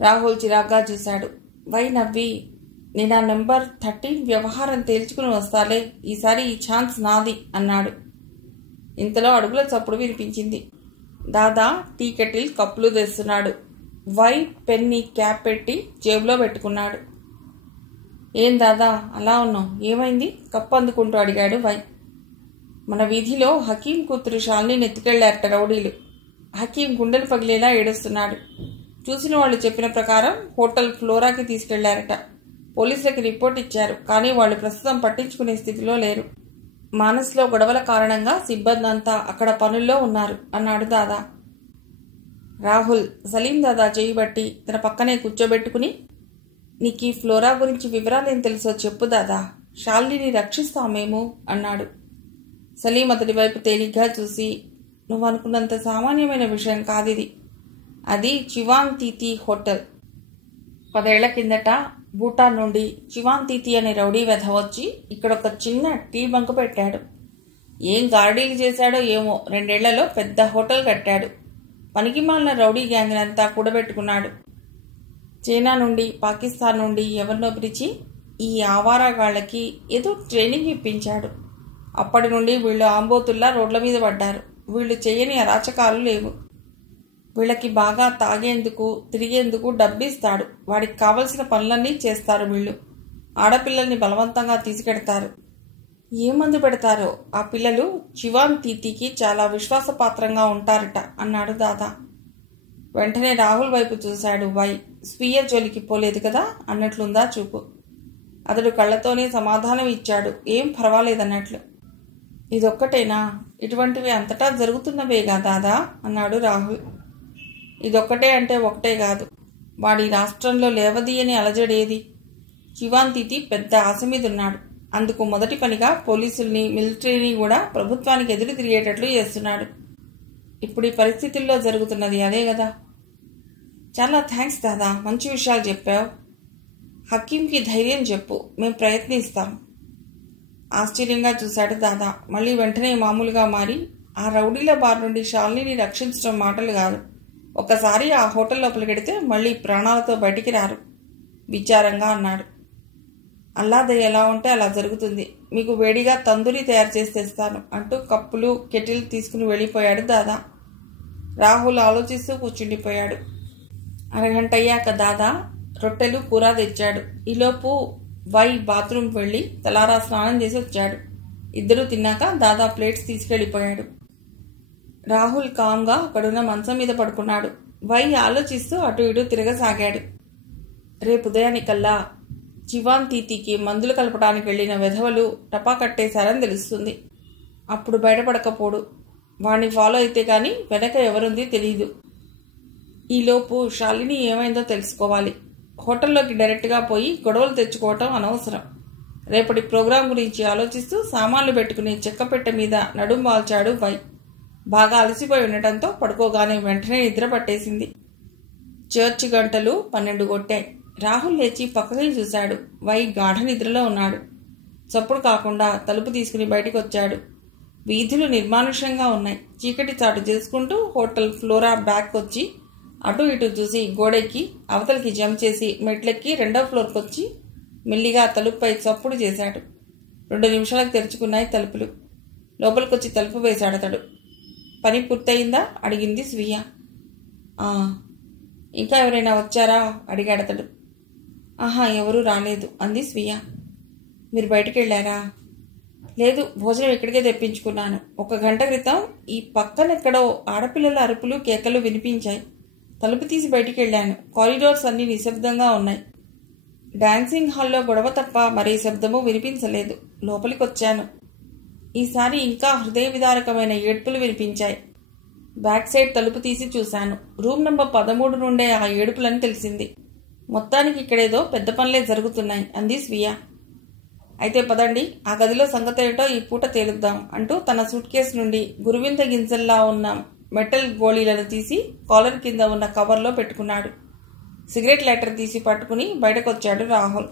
రాహుల్ చిరాగ్గా చూశాడు. వై నవ్వి, నేను ఆ నెంబర్ 13 వ్యవహారం తేల్చుకుని వస్తాలే, ఈసారి ఈ ఛాన్స్ నాది అన్నాడు. ఇంతలో అడుగుల చప్పుడు వినిపించింది. దాదా టీ కెటిల్ కప్పులు తెస్తున్నాడు. వై పెన్ని క్యాప్ పెట్టి జేబులో పెట్టుకున్నాడు. ఏం దాదా అలా ఉన్నావు, ఏమైంది? కప్పు అందుకుంటూ అడిగాడు వై. మన వీధిలో హకీం కూతురు షాల్ని నెత్తికెళ్లారట రౌడీలు. హకీం గుండెలు పగిలేలా ఏడుస్తున్నాడు. చూసిన వాళ్ళు చెప్పిన ప్రకారం హోటల్ ఫ్లోరాకి తీసుకెళ్లారట. పోలీసులకి రిపోర్ట్ ఇచ్చారు. కానీ వాళ్ళు ప్రస్తుతం పట్టించుకునే స్థితిలో లేరు. మానస్లో గొడవల కారణంగా సిబ్బంది అంతా అక్కడ పనుల్లో ఉన్నారు అన్నాడు దాదా. రాహుల్ సలీం దాదా చేయబట్టి తన పక్కనే కూర్చోబెట్టుకుని, నీకీ ఫ్లోరా గురించి వివరాలేం తెలుసో చెప్పు దాదా, షాల్నీని రక్షిస్తాం మేము అన్నాడు. సలీం అతడి వైపు తేలిగ్గా చూసి, నువ్వు అనుకున్నంత సామాన్యమైన విషయం కాదిది. అది చివాన్ తీతి హోటల్. 10 ఏళ్ల కిందట భూటాన్ నుండి చివాన్ తీతి అనే రౌడీ వెధ వచ్చి ఇక్కడ ఒక చిన్న టీ బంక్ పెట్టాడు. ఏం గార్డీలు చేశాడో ఏమో, 2 ఏళ్లలో పెద్ద హోటల్ కట్టాడు. పనికిమాలిన రౌడీ గ్యాంగ్ అంతా కూడబెట్టుకున్నాడు. చైనా నుండి, పాకిస్తాన్ నుండి ఎవరినో పిలిచి ఈ ఆవారాగాళ్లకి ఏదో ట్రైనింగ్ ఇప్పించాడు. అప్పటి నుండి వీళ్ళు ఆంబోతుల్లా రోడ్ల మీద పడ్డారు. వీళ్ళు చేయని అరాచకాలు లేవు. వీళ్ళకి బాగా తాగేందుకు, తిరిగేందుకు డబ్బిస్తాడు. వాడికి కావలసిన పనులన్నీ చేస్తారు. వీళ్ళు ఆడపిల్లల్ని బలవంతంగా తీసుకెడతారు. ఏ మందు పెడతారో ఆ పిల్లలు చివాన్ తీతికి చాలా విశ్వాసపాత్రంగా ఉంటారట అన్నాడు దాదా. వెంటనే రాహుల్ వైపు చూశాడు వై. స్వీయ జోలికి పోలేదు కదా అన్నట్లుందా చూపు. అతడు కళ్లతోనే సమాధానం ఇచ్చాడు, ఏం పర్వాలేదన్నట్లు. ఇదొక్కటేనా? ఇటువంటివి అంతటా జరుగుతున్నవేగా దాదా అన్నాడు రాహుల్. ఇదొక్కటే అంటే ఒకటే కాదు. వాడి రాష్ట్రంలో లేవదీయని అలజడేది. చివాన్ తీతి పెద్ద ఆశ మీదున్నాడు. అందుకు మొదటి పనిగా పోలీసుల్ని, మిలిటరీని కూడా ప్రభుత్వానికి ఎదురు తిరిగేటట్లు చేస్తున్నాడు. ఇప్పుడు ఈ పరిస్థితుల్లో జరుగుతున్నది అదే కదా. చాలా థ్యాంక్స్ దాదా, మంచి విషయాలు చెప్పావు. హకీంకి ధైర్యం చెప్పు, మేం ప్రయత్నిస్తాం. ఆశ్చర్యంగా చూశాడు దాదా. మళ్ళీ వెంటనే మామూలుగా మారి, ఆ రౌడీల బారి నుండి శాలినిని రక్షించడం మాటలు కాదు. ఒక్కసారి ఆ హోటల్ లోపలికెడితే మళ్ళీ ప్రాణాలతో బయటికి రారు విచారంగా అన్నాడు. అల్లాదయ్య ఎలా ఉంటే అలా జరుగుతుంది. మీకు వేడిగా తందూరి తయారు చేసి తెస్తాను అంటూ కప్పులు కెటిల్ తీసుకుని వెళ్ళిపోయాడు దాదా. రాహుల్ ఆలోచిస్తూ కూర్చుండిపోయాడు. అరగంట అయ్యాక దాదా రొట్టెలు కూర తెచ్చాడు. ఈలోపు వై బాత్రూమ్ వెళ్ళి తలారా స్నానం చేసి వచ్చాడు. ఇద్దరూ తిన్నాక దాదా ప్లేట్స్ తీసుకెళ్ళిపోయాడు. రాహుల్ కామ్గా అక్కడున్న మంచం మీద పడుకున్నాడు. వై ఆలోచిస్తూ అటు ఇటు తిరగసాగాడు. రేపు ఉదయానికల్లా చివాన్ తీతికి మందులు కలపడానికి వెళ్లిన వెధవలు టపా కట్టేశారని తెలుస్తుంది. అప్పుడు బయటపడకపోడు. వాణ్ణి ఫాలో అయితే గాని వెనక ఎవరుంది తెలీదు. ఈలోపు శాలిని ఏమైందో తెలుసుకోవాలి. హోటల్లోకి డైరెక్ట్గా పోయి గొడవలు తెచ్చుకోవటం అనవసరం. రేపటి ప్రోగ్రాం గురించి ఆలోచిస్తూ సామాన్లు పెట్టుకుని చెక్కపెట్టె మీద నడుం వాల్చాడు వై. బాగా అలసిపోయి ఉండటంతో పడుకోగానే వెంటనే నిద్ర పట్టేసింది. చర్చి గంటలు 12 కొట్టాయి. రాహుల్ లేచి పక్కకి చూశాడు. వై గాఢ నిద్రలో ఉన్నాడు. చప్పుడు కాకుండా తలుపు తీసుకుని బయటికి వచ్చాడు. వీధులు నిర్మానుష్యంగా ఉన్నాయి. చీకటి చాటు చేసుకుంటూ హోటల్ ఫ్లోరా బ్యాక్ వచ్చి అటు ఇటు చూసి గోడెక్కి అవతలికి జంప్ చేసి మెట్లెక్కి 2వ ఫ్లోర్కి వచ్చి మెల్లిగా తలుపుపై చప్పుడు చేశాడు. 2 నిమిషాలకు తెరుచుకున్నాయి తలుపులు. లోపలికొచ్చి తలుపు వేశాడు అతడు. పని పూర్తయిందా అడిగింది స్వీయ. ఇంకా ఎవరైనా వచ్చారా అడిగాడతడు. ఆహా, ఎవరూ రాలేదు అంది స్వీయ. మీరు బయటికి వెళ్ళారా? లేదు, భోజనం ఇక్కడికే తెప్పించుకున్నాను. 1 గంట క్రితం ఈ పక్కనెక్కడో ఆడపిల్లల అరుపులు కేకలు వినిపించాయి. తలుపు తీసి బయటికి వెళ్ళాను. కారిడార్స్ అన్నీ నిశ్శబ్దంగా ఉన్నాయి. డాన్సింగ్ హాల్లో గొడవ తప్ప మరే శబ్దమూ వినిపించలేదు. లోపలికి వచ్చాను. ఈసారి ఇంకా హృదయ విదారకమైన ఏడ్పులు వినిపించాయి. బ్యాక్ సైడ్ తలుపు తీసి చూశాను. రూమ్ నంబర్ 13 నుండే ఆ ఏడుపులని తెలిసింది. మొత్తానికి ఇక్కడేదో పెద్ద పనులే జరుగుతున్నాయి అంది స్వీయ. అయితే పదండి, ఆ గదిలో సంగతేటో ఈ పూట తేలుద్దాం అంటూ తన సూట్ కేసు నుండి గురువింద గింజల్లా ఉన్న మెటల్ గోళీలను తీసి కాలర్ కింద ఉన్న కవర్లో పెట్టుకున్నాడు. సిగరెట్ లైటర్ తీసి పట్టుకుని బయటకొచ్చాడు రాహుల్.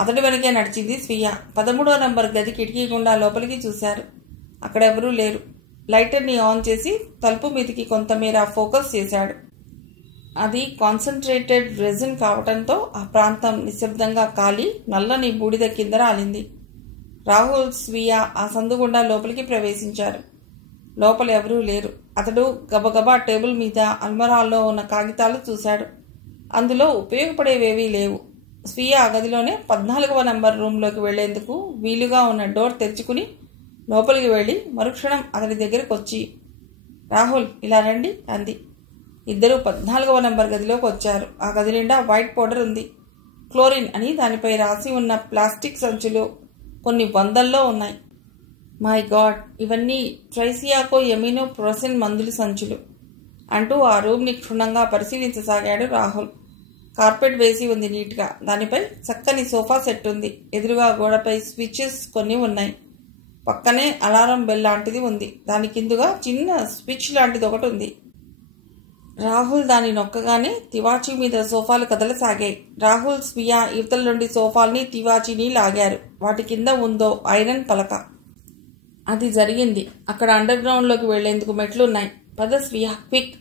అతడి వెనకే నడిచింది స్వీయ. 13వ నంబర్ గది కిటికీ గుండా లోపలికి చూశారు. అక్కడెవరూ లేరు. లైటర్ని ఆన్ చేసి తలుపు మీదికి కొంతమేర ఫోకస్ చేశాడు. అది కాన్సన్ట్రేటెడ్ రెజిన్ కావటంతో ఆ ప్రాంతం నిశ్శబ్దంగా కాలి నల్లని బూడిద కింద రాలింది. రాహుల్, స్వీయ ఆ సందుగుండా లోపలికి ప్రవేశించారు. లోపల ఎవరూ లేరు. అతడు గబగబా టేబుల్ మీద అల్మరాల్లో ఉన్న కాగితాలు చూశాడు. అందులో ఉపయోగపడేవేవీ లేవు. స్వీయ ఆ గదిలోనే 14వ నంబర్ రూంలోకి వెళ్లేందుకు వీలుగా ఉన్న డోర్ తెరుచుకుని లోపలికి వెళ్ళి మరుక్షణం అతడి దగ్గరకు వచ్చి, రాహుల్ ఇలా రండి అంది. ఇద్దరూ 14వ నంబర్ గదిలోకి వచ్చారు. ఆ గది నిండా వైట్ పౌడర్ ఉంది. క్లోరిన్ అని దానిపై రాసి ఉన్న ప్లాస్టిక్ సంచులు కొన్ని వందల్లో ఉన్నాయి. మై గాడ్, ఇవన్నీ ట్రైసియాకో ఎమినో ప్రోసెన్ మందుల సంచులు అంటూ ఆ రూమ్ని క్షుణ్ణంగా పరిశీలించసాగాడు రాహుల్. కార్పెట్ వేసి ఉంది నీట్గా. దానిపై చక్కని సోఫా సెట్ ఉంది. ఎదురుగా గోడపై స్విచెస్ కొన్ని ఉన్నాయి. పక్కనే అలారం బెల్ లాంటిది ఉంది. దాని కిందుగా చిన్న స్విచ్ లాంటిది ఒకటి ఉంది. రాహుల్ దాన్ని నొక్కగానే తివాచీ మీద సోఫాలు కదలసాగాయి. రాహుల్, స్వీయ యువతల నుండి సోఫాల్ని తివాచీని లాగారు. వాటి కింద ఉందో ఐరన్ పలక. అది జరిగింది. అక్కడ అండర్ గ్రౌండ్లోకి వెళ్లేందుకు మెట్లున్నాయి. పద స్వీయ, క్విక్,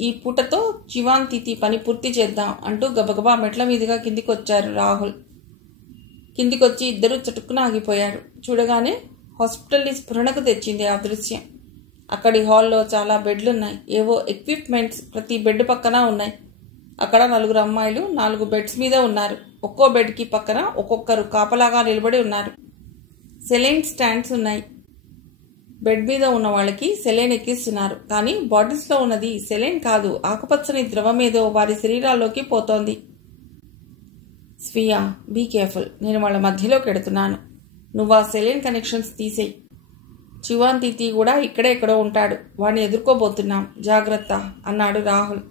ఈ పూటతో చివాన్ తీతి పని పూర్తి చేద్దాం అంటూ గబగబా మెట్ల మీదుగా కిందికొచ్చారు రాహుల్. కిందికొచ్చి ఇద్దరూ చటుక్కున ఆగిపోయారు. చూడగానే హాస్పిటల్ని స్ఫురణకు తెచ్చింది ఆ దృశ్యం. అక్కడి హాల్లో చాలా బెడ్లున్నాయి. ఏవో ఎక్విప్మెంట్స్ ప్రతి బెడ్ పక్కన ఉన్నాయి. అక్కడ 4 అమ్మాయిలు 4 బెడ్స్ మీద ఉన్నారు. ఒక్కో బెడ్కి పక్కన ఒక్కొక్కరు కాపలాగా నిలబడి ఉన్నారు. సెలైన్ స్టాండ్స్ ఉన్నాయి. బెడ్ మీద ఉన్న వాళ్ళకి సెలైన్ ఎక్కిస్తున్నారు. కానీ బాటిల్స్లో ఉన్నది సెలైన్ కాదు, ఆకుపచ్చని ద్రవమేదో వారి శరీరాల్లోకి పోతోంది. స్వీయ, బీ కేర్ఫుల్, నేను వాళ్ళ మధ్యలోకి ఎడుతున్నాను. నువ్వు ఆ సెలైన్ కనెక్షన్స్ తీసేయి. చివాన్ తీతి కూడా ఇక్కడే ఎక్కడో ఉంటాడు. వాడిని ఎదుర్కోబోతున్నాం, జాగ్రత్త అన్నాడు రాహుల్.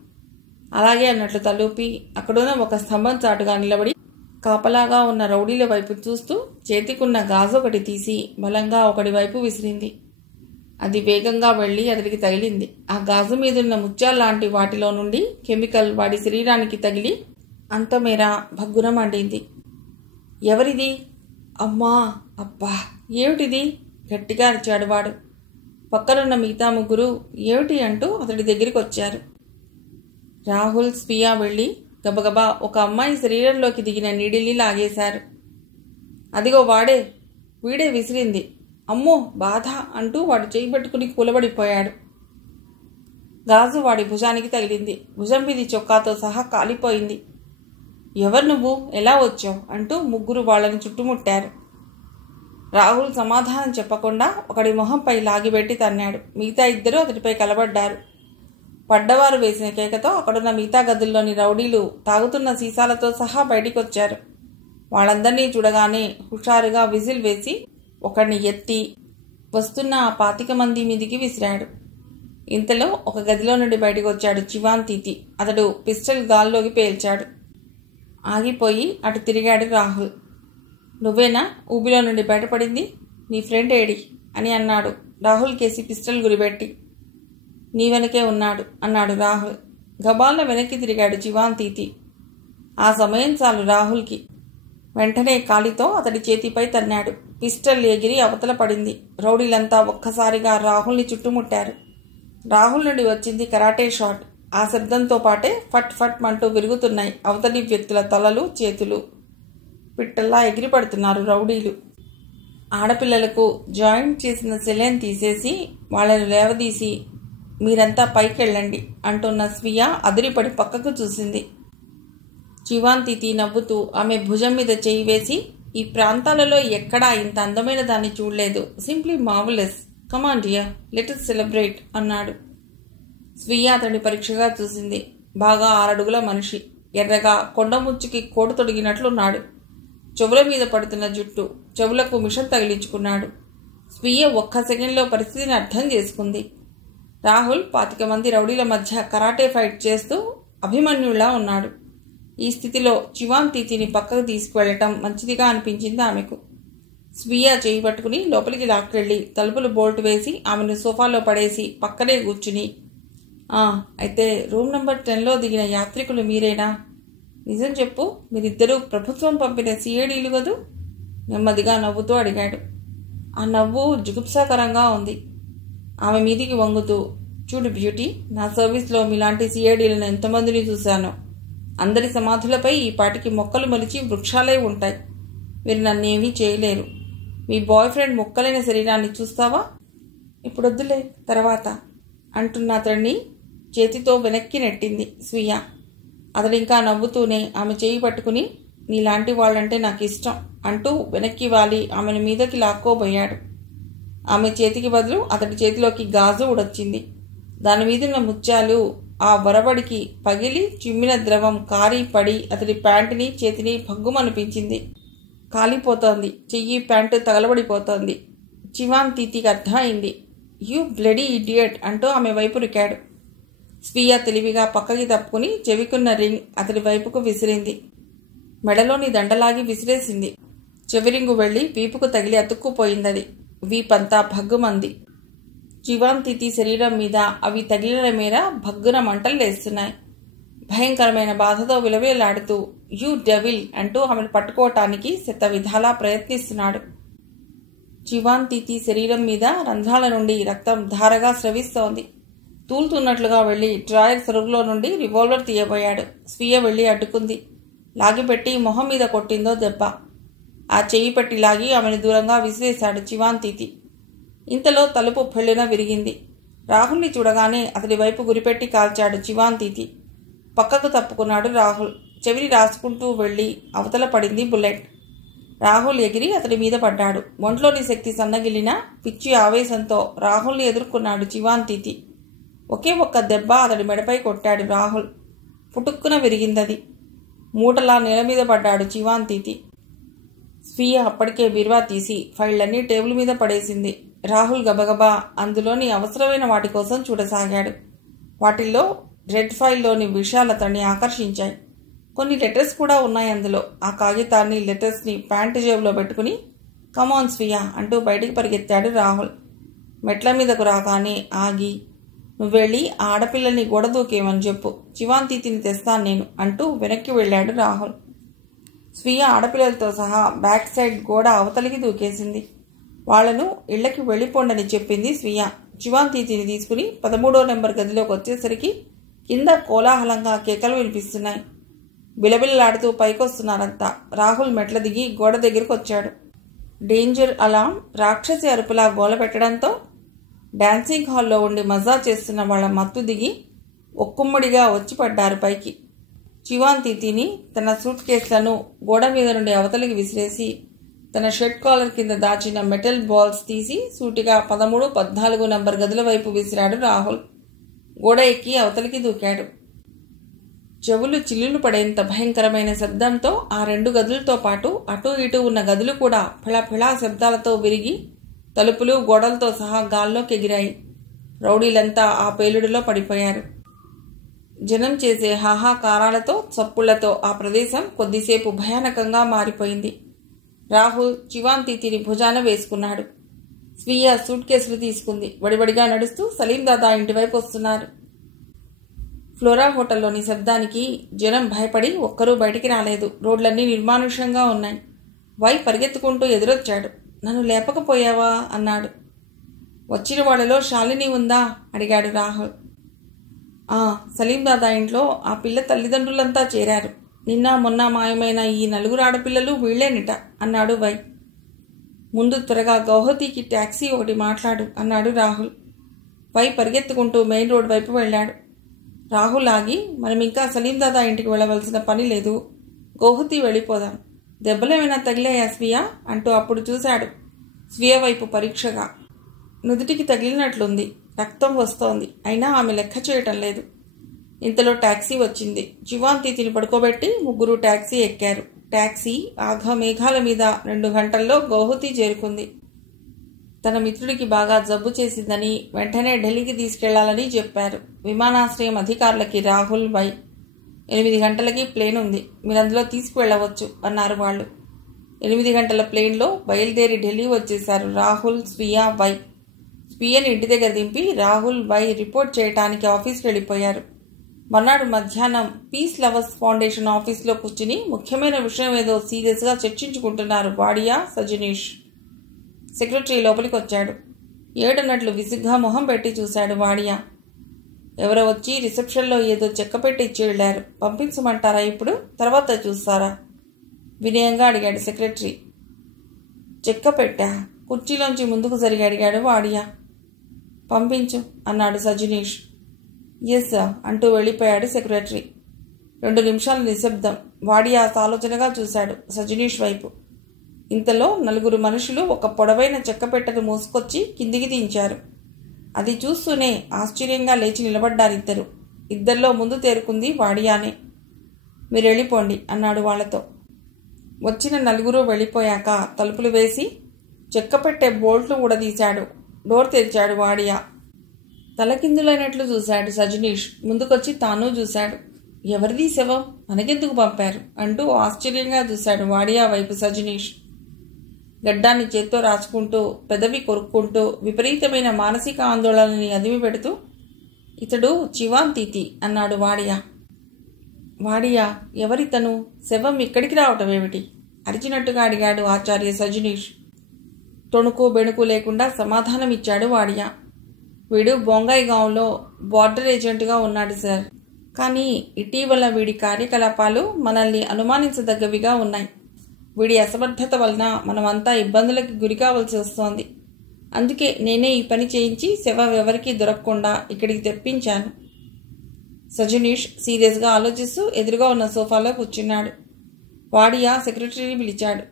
అలాగే అన్నట్లు తలూపి అక్కడున్న ఒక స్తంభం చాటుగా నిలబడి కాపలాగా ఉన్న రౌడీల వైపు చూస్తూ చేతికున్న గాజు ఒకటి తీసి బలంగా ఒకటి వైపు విసిరింది. అది వేగంగా వెళ్లి అతడికి తగిలింది. ఆ గాజు మీదున్న ముత్యాల్లాంటి వాటిలో నుండి కెమికల్ వాడి శరీరానికి తగిలి అంతమేర భగ్గున మండింది. ఎవరిది? అమ్మా! అబ్బా! ఏమిటిది? గట్టిగా అరిచాడు వాడు. పక్కనున్న మిగతా ముగ్గురు ఏమిటి అంటూ అతడి దగ్గరికి వచ్చారు. రాహుల్, స్పియా వెళ్ళి గబగబా ఒక అమ్మాయి శరీరంలోకి దిగిన నీడిల్ని లాగేశారు. అదిగో వాడే, వీడే విసిరింది. అమ్మో బాధ అంటూ వాడు చేయి పట్టుకుని కూలబడిపోయాడు. గాజు వాడి భుజానికి తగిలింది. భుజం మీది చొక్కాతో సహా కాలిపోయింది. ఎవరు నువ్వు, ఎలా వచ్చావు అంటూ ముగ్గురు వాళ్ళని చుట్టుముట్టారు. రాహుల్ సమాధానం చెప్పకుండా ఒకడి మొహంపై లాగిపెట్టి తన్నాడు. మిగతా ఇద్దరూ అతడిపై కలబడ్డారు. పడ్డవారు వేసిన కేకతో అక్కడున్న మిగతా గదుల్లోని రౌడీలు తాగుతున్న సీసాలతో సహా బయటికొచ్చారు. వాళ్ళందరినీ చూడగానే హుషారుగా విజిల్ వేసి ఒకడిని ఎత్తి వస్తున్న ఆ 25 మంది మీదికి విసిరాడు. ఇంతలో ఒక గదిలో నుండి బయటకు వచ్చాడు చివాన్ తీతి. అతడు పిస్టల్ గాల్లోకి పేల్చాడు. ఆగిపోయి అటు తిరిగాడు రాహుల్. నువ్వేనా ఊబిలో నుండి బయటపడింది? నీ ఫ్రెండ్ ఏడి అని అన్నాడు రాహుల్ కేసి పిస్టల్ గురిపెట్టి. నీ వెనకే ఉన్నాడు అన్నాడు రాహుల్. గబాల్న వెనక్కి తిరిగాడు చివాన్ తీతి. ఆ సమయం చాలు రాహుల్కి. వెంటనే కాలితో అతడి చేతిపై తన్నాడు. పిస్టల్ ఎగిరి అవతల పడింది. రౌడీలంతా ఒక్కసారిగా రాహుల్ని చుట్టుముట్టారు. రాహుల్ నుండి వచ్చింది కరాటే షాట్. ఆ శబ్దంతో పాటే ఫట్ ఫట్ మంటూ విరుగుతున్నాయి అవతలి వ్యక్తుల తలలు, చేతులు. పిట్టల్లా ఎగిరిపడుతున్నారు రౌడీలు. ఆడపిల్లలకు జాయింట్ చేసిన సెలైన్ తీసేసి వాళ్ళని లేవదీసి మీరంతా పైకెళ్ళండి అంటున్న స్వియా అదిరిపడి పక్కకు చూసింది. చివాన్ తీతి నవ్వుతూ ఆమె భుజం మీద చేయి వేసి, ఈ ప్రాంతాలలో ఎక్కడా ఇంత అందమైన దాన్ని చూడలేదు. Simply marvellous. Come on dear, let us celebrate అన్నాడు. స్వియా అతడి పరీక్షగా చూసింది. బాగా 6 అడుగుల మనిషి. ఎర్రగా కొండముచ్చుకి కోటు తొడిగినట్లున్నాడు. చెవుల మీద పడుతున్న జుట్టు. చెవులకు మిషన్ తగిలించుకున్నాడు. స్వియ ఒక్క సెకండ్లో పరిస్థితిని అర్థం చేసుకుంది. రాహుల్ 25 మంది రౌడీల మధ్య కరాటే ఫైట్ చేస్తూ అభిమన్యులా ఉన్నాడు. ఈ స్థితిలో చివాన్ తీతిని పక్కకు తీసుకువెళ్లటం మంచిదిగా అనిపించింది ఆమెకు. స్వియా చేయి పట్టుకుని లోపలికి లాక్కెళ్లి తలుపులు బోల్ట్ వేసి ఆమెను సోఫాలో పడేసి పక్కనే కూర్చుని, అయితే రూమ్ నెంబర్ 10లో దిగిన యాత్రికులు మీరేనా? నిజం చెప్పు, మీరిద్దరూ ప్రభుత్వం పంపిన సిఐడీలు కదూ? నెమ్మదిగా నవ్వుతూ అడిగాడు. ఆ నవ్వు జుగుప్సాకరంగా ఉంది. ఆమె మీదికి వంగుతూ, చూడు బ్యూటీ, నా సర్వీస్లో మీలాంటి సిఐడీలను ఎంతమందిని చూశానో. అందరి సమాధులపై ఈ పాటికి మొక్కలు మొలిచి వృక్షాలే ఉంటాయి. మీరు నన్నేమీ చేయలేరు. మీ బాయ్ ఫ్రెండ్ మొక్కలైన శరీరాన్ని చూస్తావా? ఇప్పుడొద్దులే, తర్వాత అంటున్న అతడిని చేతితో వెనక్కి నెట్టింది స్వియా. అతడింకా నవ్వుతూనే ఆమె చేయి పట్టుకుని, నీలాంటి వాళ్ళంటే నాకు ఇష్టం అంటూ వెనక్కి వాలి ఆమెను మీదకి లాక్కోబోయాడు. ఆమె చేతికి బదులు అతడి చేతిలోకి గాజు ఉడొచ్చింది. దాని మీదున్న ముత్యాలు ఆ వరబడికి పగిలి చిమ్మిన ద్రవం కారి పడి అతడి ప్యాంటుని, చేతిని భగ్గుమనిపించింది. కాలిపోతోంది. చెయ్యి, ప్యాంటు తగలబడిపోతోంది. చివాన్ తీతికి అర్థమైంది. యూ బ్లడీ ఇడియట్ అంటూ ఆమె వైపు రికాడు. స్వియా తెలివిగా పక్కకి తప్పుకుని చెవికున్న రింగ్ అతడి వైపుకు విసిరింది. మెడలోని దండలాగి విసిరేసింది. చెవిరింగు వెళ్లి వీపుకు తగిలి అతుక్కుపోయిందది. వీపంతా భగ్గుమంది. చివాన్ తీతి శరీరం మీద అవి తగిలిన మేర భగ్గున మంటలు లేస్తున్నాయి. భయంకరమైన బాధతో విలవిలాడుతూ యూ డెవిల్ అంటూ ఆమెను పట్టుకోవటానికి శత విధాలా ప్రయత్నిస్తున్నాడు. చివాన్ తీతి శరీరం మీద రంధ్రాల నుండి రక్తం ధారగా స్రవిస్తోంది. తూలుతున్నట్లుగా వెళ్లి డ్రాయర్ సరుగులో నుండి రివాల్వర్ తీయబోయాడు. స్వీయ వెళ్లి అడ్డుకుంది. లాగిపెట్టి మొహం మీద కొట్టిందో దెబ్బ. ఆ చెయ్యి పెట్టి లాగి ఆమెను దూరంగా విసిరేశాడు చివాన్ తీతి. ఇంతలో తలుపు పెళ్లిన విరిగింది. రాహుల్ని చూడగానే అతడి వైపు గురిపెట్టి కాల్చాడు చివాన్ తీతి. పక్కకు తప్పుకున్నాడు రాహుల్. చెవిని రాసుకుంటూ వెళ్లి అవతల పడింది బుల్లెట్. రాహుల్ ఎగిరి అతడి మీద పడ్డాడు. ఒంట్లోని శక్తి సన్నగిలినా పిచ్చి ఆవేశంతో రాహుల్ని ఎదుర్కొన్నాడు చివాన్ తీతి. ఒకే ఒక్క దెబ్బ అతడి మెడపై కొట్టాడు రాహుల్. పుటుక్కున విరిగిందది. మూటలా నేల మీద పడ్డాడు చివాన్ తీతి. స్వీయ అప్పటికే బీరువా తీసి ఫైళ్లన్నీ టేబుల్ మీద పడేసింది. రాహుల్ గబగబా అందులోని అవసరమైన వాటి కోసం చూడసాగాడు. వాటిల్లో రెడ్ ఫైల్లోని విషయాలు అతన్ని ఆకర్షించాయి. కొన్ని లెటర్స్ కూడా ఉన్నాయి అందులో. ఆ కాగితాన్ని, లెటర్స్ని ప్యాంటు జేబులో పెట్టుకుని కమాన్ స్వియా అంటూ బయటికి పరిగెత్తాడు రాహుల్. మెట్ల మీదకు రాగానే ఆగి, నువ్వు వెళ్ళి ఆ ఆడపిల్లల్ని గోడ దూకేమని చెప్పు, చివాంతీతిని తెస్తాను నేను అంటూ వెనక్కి వెళ్ళాడు రాహుల్. స్వీయ ఆడపిల్లలతో సహా బ్యాక్ సైడ్ గోడ అవతలికి దూకేసింది. వాళ్లను ఇళ్లకి వెళ్ళిపోండని చెప్పింది స్వీయ. చివాంతీతిని తీసుకుని 13వ నెంబర్ గదిలోకి వచ్చేసరికి కింద కోలాహలంగా కేకలు వినిపిస్తున్నాయి. బిలబిలలాడుతూ పైకొస్తున్నారంతా. రాహుల్ మెట్ల దిగి గోడ దగ్గరికి వచ్చాడు. డేంజర్ అలాం రాక్షసి అరుపులా గోల పెట్టడంతో డాన్సింగ్ హాల్లో ఉండి మజా చేస్తున్న వాళ్ళ మత్తు దిగి ఒక్కుమ్మడిగా వచ్చి పడ్డారు పైకి. చివాంతీతిని తన సూట్ కేసులను గోడ మీద నుండి అవతలికి విసిరేసి తన షర్ట్ కాలర్ కింద దాచిన మెటల్ బాల్స్ తీసి సూటిగా 13, 14 నెంబర్ గదుల వైపు విసిరాడు రాహుల్. గోడ ఎక్కి అవతలికి దూకాడు. చెవులు చిల్లులు పడేంత భయంకరమైన శబ్దంతో ఆ 2 గదులతో పాటు అటూ ఇటూ ఉన్న గదులు కూడా ఫిళఫిళా శబ్దాలతో విరిగి తలుపులు గోడలతో సహా గాల్లోకి ఎగిరాయి. రౌడీలంతా ఆ పేలుడులో పడిపోయారు. జనం చేసే హాహాకారాలతో చప్పుళ్లతో ఆ ప్రదేశం కొద్దిసేపు భయానకంగా మారిపోయింది. రాహుల్ చివాంతీతిని భుజాన వేసుకున్నాడు. స్వీయ సూట్ కేసులు తీసుకుంది. వడివడిగా నడుస్తూ సలీం దాదా ఇంటివైపు వస్తున్నారు. ఫ్లోరా హోటల్లోని శబ్దానికి జనం భయపడి ఒక్కరూ బయటికి రాలేదు. రోడ్లన్నీ నిర్మానుష్యంగా ఉన్నాయి. వై పరిగెత్తుకుంటూ ఎదురొచ్చాడు. నన్ను లేపకపోయావా అన్నాడు. వచ్చిన వాళ్ళలో శాలిని ఉందా అడిగాడు రాహుల్. సలీం దాదా ఇంట్లో ఆ పిల్ల తల్లిదండ్రులంతా చేరారు. నిన్న మొన్న మాయమైన ఈ 4 ఆడపిల్లలు వీళ్లేనిట అన్నాడు వై. ముందు త్వరగా గౌహతికి ట్యాక్సీ ఒకటి మాట్లాడు అన్నాడు రాహుల్. వై పరిగెత్తుకుంటూ మెయిన్ రోడ్ వైపు వెళ్ళాడు. రాహుల్ ఆగి, మనం ఇంకా సలీం దాదా ఇంటికి వెళ్ళవలసిన పని లేదు, గౌహతి వెళ్ళిపోదాం. దెబ్బలేమైనా తగిలాయా స్వీయ అంటూ అప్పుడు చూశాడు స్వీయ వైపు పరీక్షగా. నుదుటికి తగిలినట్లుంది, రక్తం వస్తోంది. అయినా ఆమె లెక్క చేయటం లేదు. ఇంతలో టాక్సీ వచ్చింది. చివాంతీతిని పడుకోబెట్టి 3 టాక్సీ ఎక్కారు. టాక్సీ ఆఘమేఘాల మీద 2 గంటల్లో గౌహతి చేరుకుంది. తన మిత్రుడికి బాగా జబ్బు చేసిందని వెంటనే ఢిల్లీకి తీసుకెళ్లాలని చెప్పారు విమానాశ్రయం అధికారులకి రాహుల్ వై. 8 గంటలకి ప్లేన్ ఉంది, మీరందులో తీసుకువెళ్లవచ్చు అన్నారు వాళ్ళు. 8 గంటల ప్లేన్లో బయలుదేరి ఢిల్లీ వచ్చేశారు రాహుల్, స్వీయ, వై. స్వీయని ఇంటి దగ్గర దింపి రాహుల్, వై రిపోర్ట్ చేయటానికి ఆఫీస్కి వెళ్ళిపోయారు. మర్నాడు మధ్యాహ్నం పీస్ లవర్స్ ఫౌండేషన్ ఆఫీస్లో కూర్చుని ముఖ్యమైన విషయం ఏదో సీరియస్గా చర్చించుకుంటున్నారు వాడియా, సజనీష్. సెక్రటరీ లోపలికి వచ్చాడు. ఏడన్నట్లు విసుగ్గా మొహం పెట్టి చూశాడు వాడియా. ఎవరో వచ్చి రిసెప్షన్లో ఏదో చెక్క పెట్టి ఇచ్చి వెళ్ళారు, పంపించమంటారా ఇప్పుడు, తర్వాత చూస్తారా వినయంగా అడిగాడు సెక్రటరీ. చెక్క పెట్టా? కుర్చీలోంచి ముందుకు జరిగి అడిగాడు వాడియా. పంపించు అన్నాడు సజనీష్. ఎస్ సార్ అంటూ వెళ్ళిపోయాడు సెక్రటరీ. 2 నిమిషాల నిశ్శబ్దం. వాడియా ఆలోచనగా చూశాడు సజనీష్ వైపు. ఇంతలో 4 మనుషులు ఒక పొడవైన చెక్కపెట్టను మోసుకొచ్చి కిందికి దించారు. అది చూస్తూనే ఆశ్చర్యంగా లేచి నిలబడ్డారిద్దరు. ఇద్దరిలో ముందు తేరుకుంది వాడియానే. మీరు వెళ్ళిపోండి అన్నాడు వాళ్లతో. వచ్చిన 4 వెళ్ళిపోయాక తలుపులు వేసి చెక్కపెట్టే బోల్ట్లు ఊడదీశాడు. డోర్ తెరిచాడు వాడియా. తలకిందులైనట్లు చూశాడు సజనీష్. ముందుకొచ్చి తాను చూశాడు. ఎవరిది శవం, మనకెందుకు పంపారు అంటూ ఆశ్చర్యంగా చూశాడు వాడియా వైపు సజనీష్. గడ్డాన్ని చేత్తో రాచుకుంటూ పెదవి కొరుక్కుంటూ విపరీతమైన మానసిక ఆందోళనని అదిమి పెడుతూ ఇతడు చివాంతీతి అన్నాడు వాడియా. వాడియా ఎవరితను, శవం ఇక్కడికి రావటం ఏమిటి అరిచినట్టుగా అడిగాడు ఆచార్య సజనీష్. తొణుకు బెణుకు లేకుండా సమాధానమిచ్చాడు వాడియా. వీడు బొంగాయిగాంలో బార్డర్ ఏజెంట్గా ఉన్నాడు సార్. కానీ ఇటీవల వీడి కార్యకలాపాలు మనల్ని అనుమానించదగ్గవిగా ఉన్నాయి. వీడి అసమర్థత వలన మనమంతా ఇబ్బందులకి గురి కావాల్సి వస్తోంది. అందుకే నేనే ఈ పని చేయించి శవం ఎవరికీ దొరకకుండా ఇక్కడికి తెప్పించాను. సజనీష్ సీరియస్గా ఆలోచిస్తూ ఎదురుగా ఉన్న సోఫాలో కూర్చున్నాడు. వాడియా సెక్రటరీని పిలిచాడు.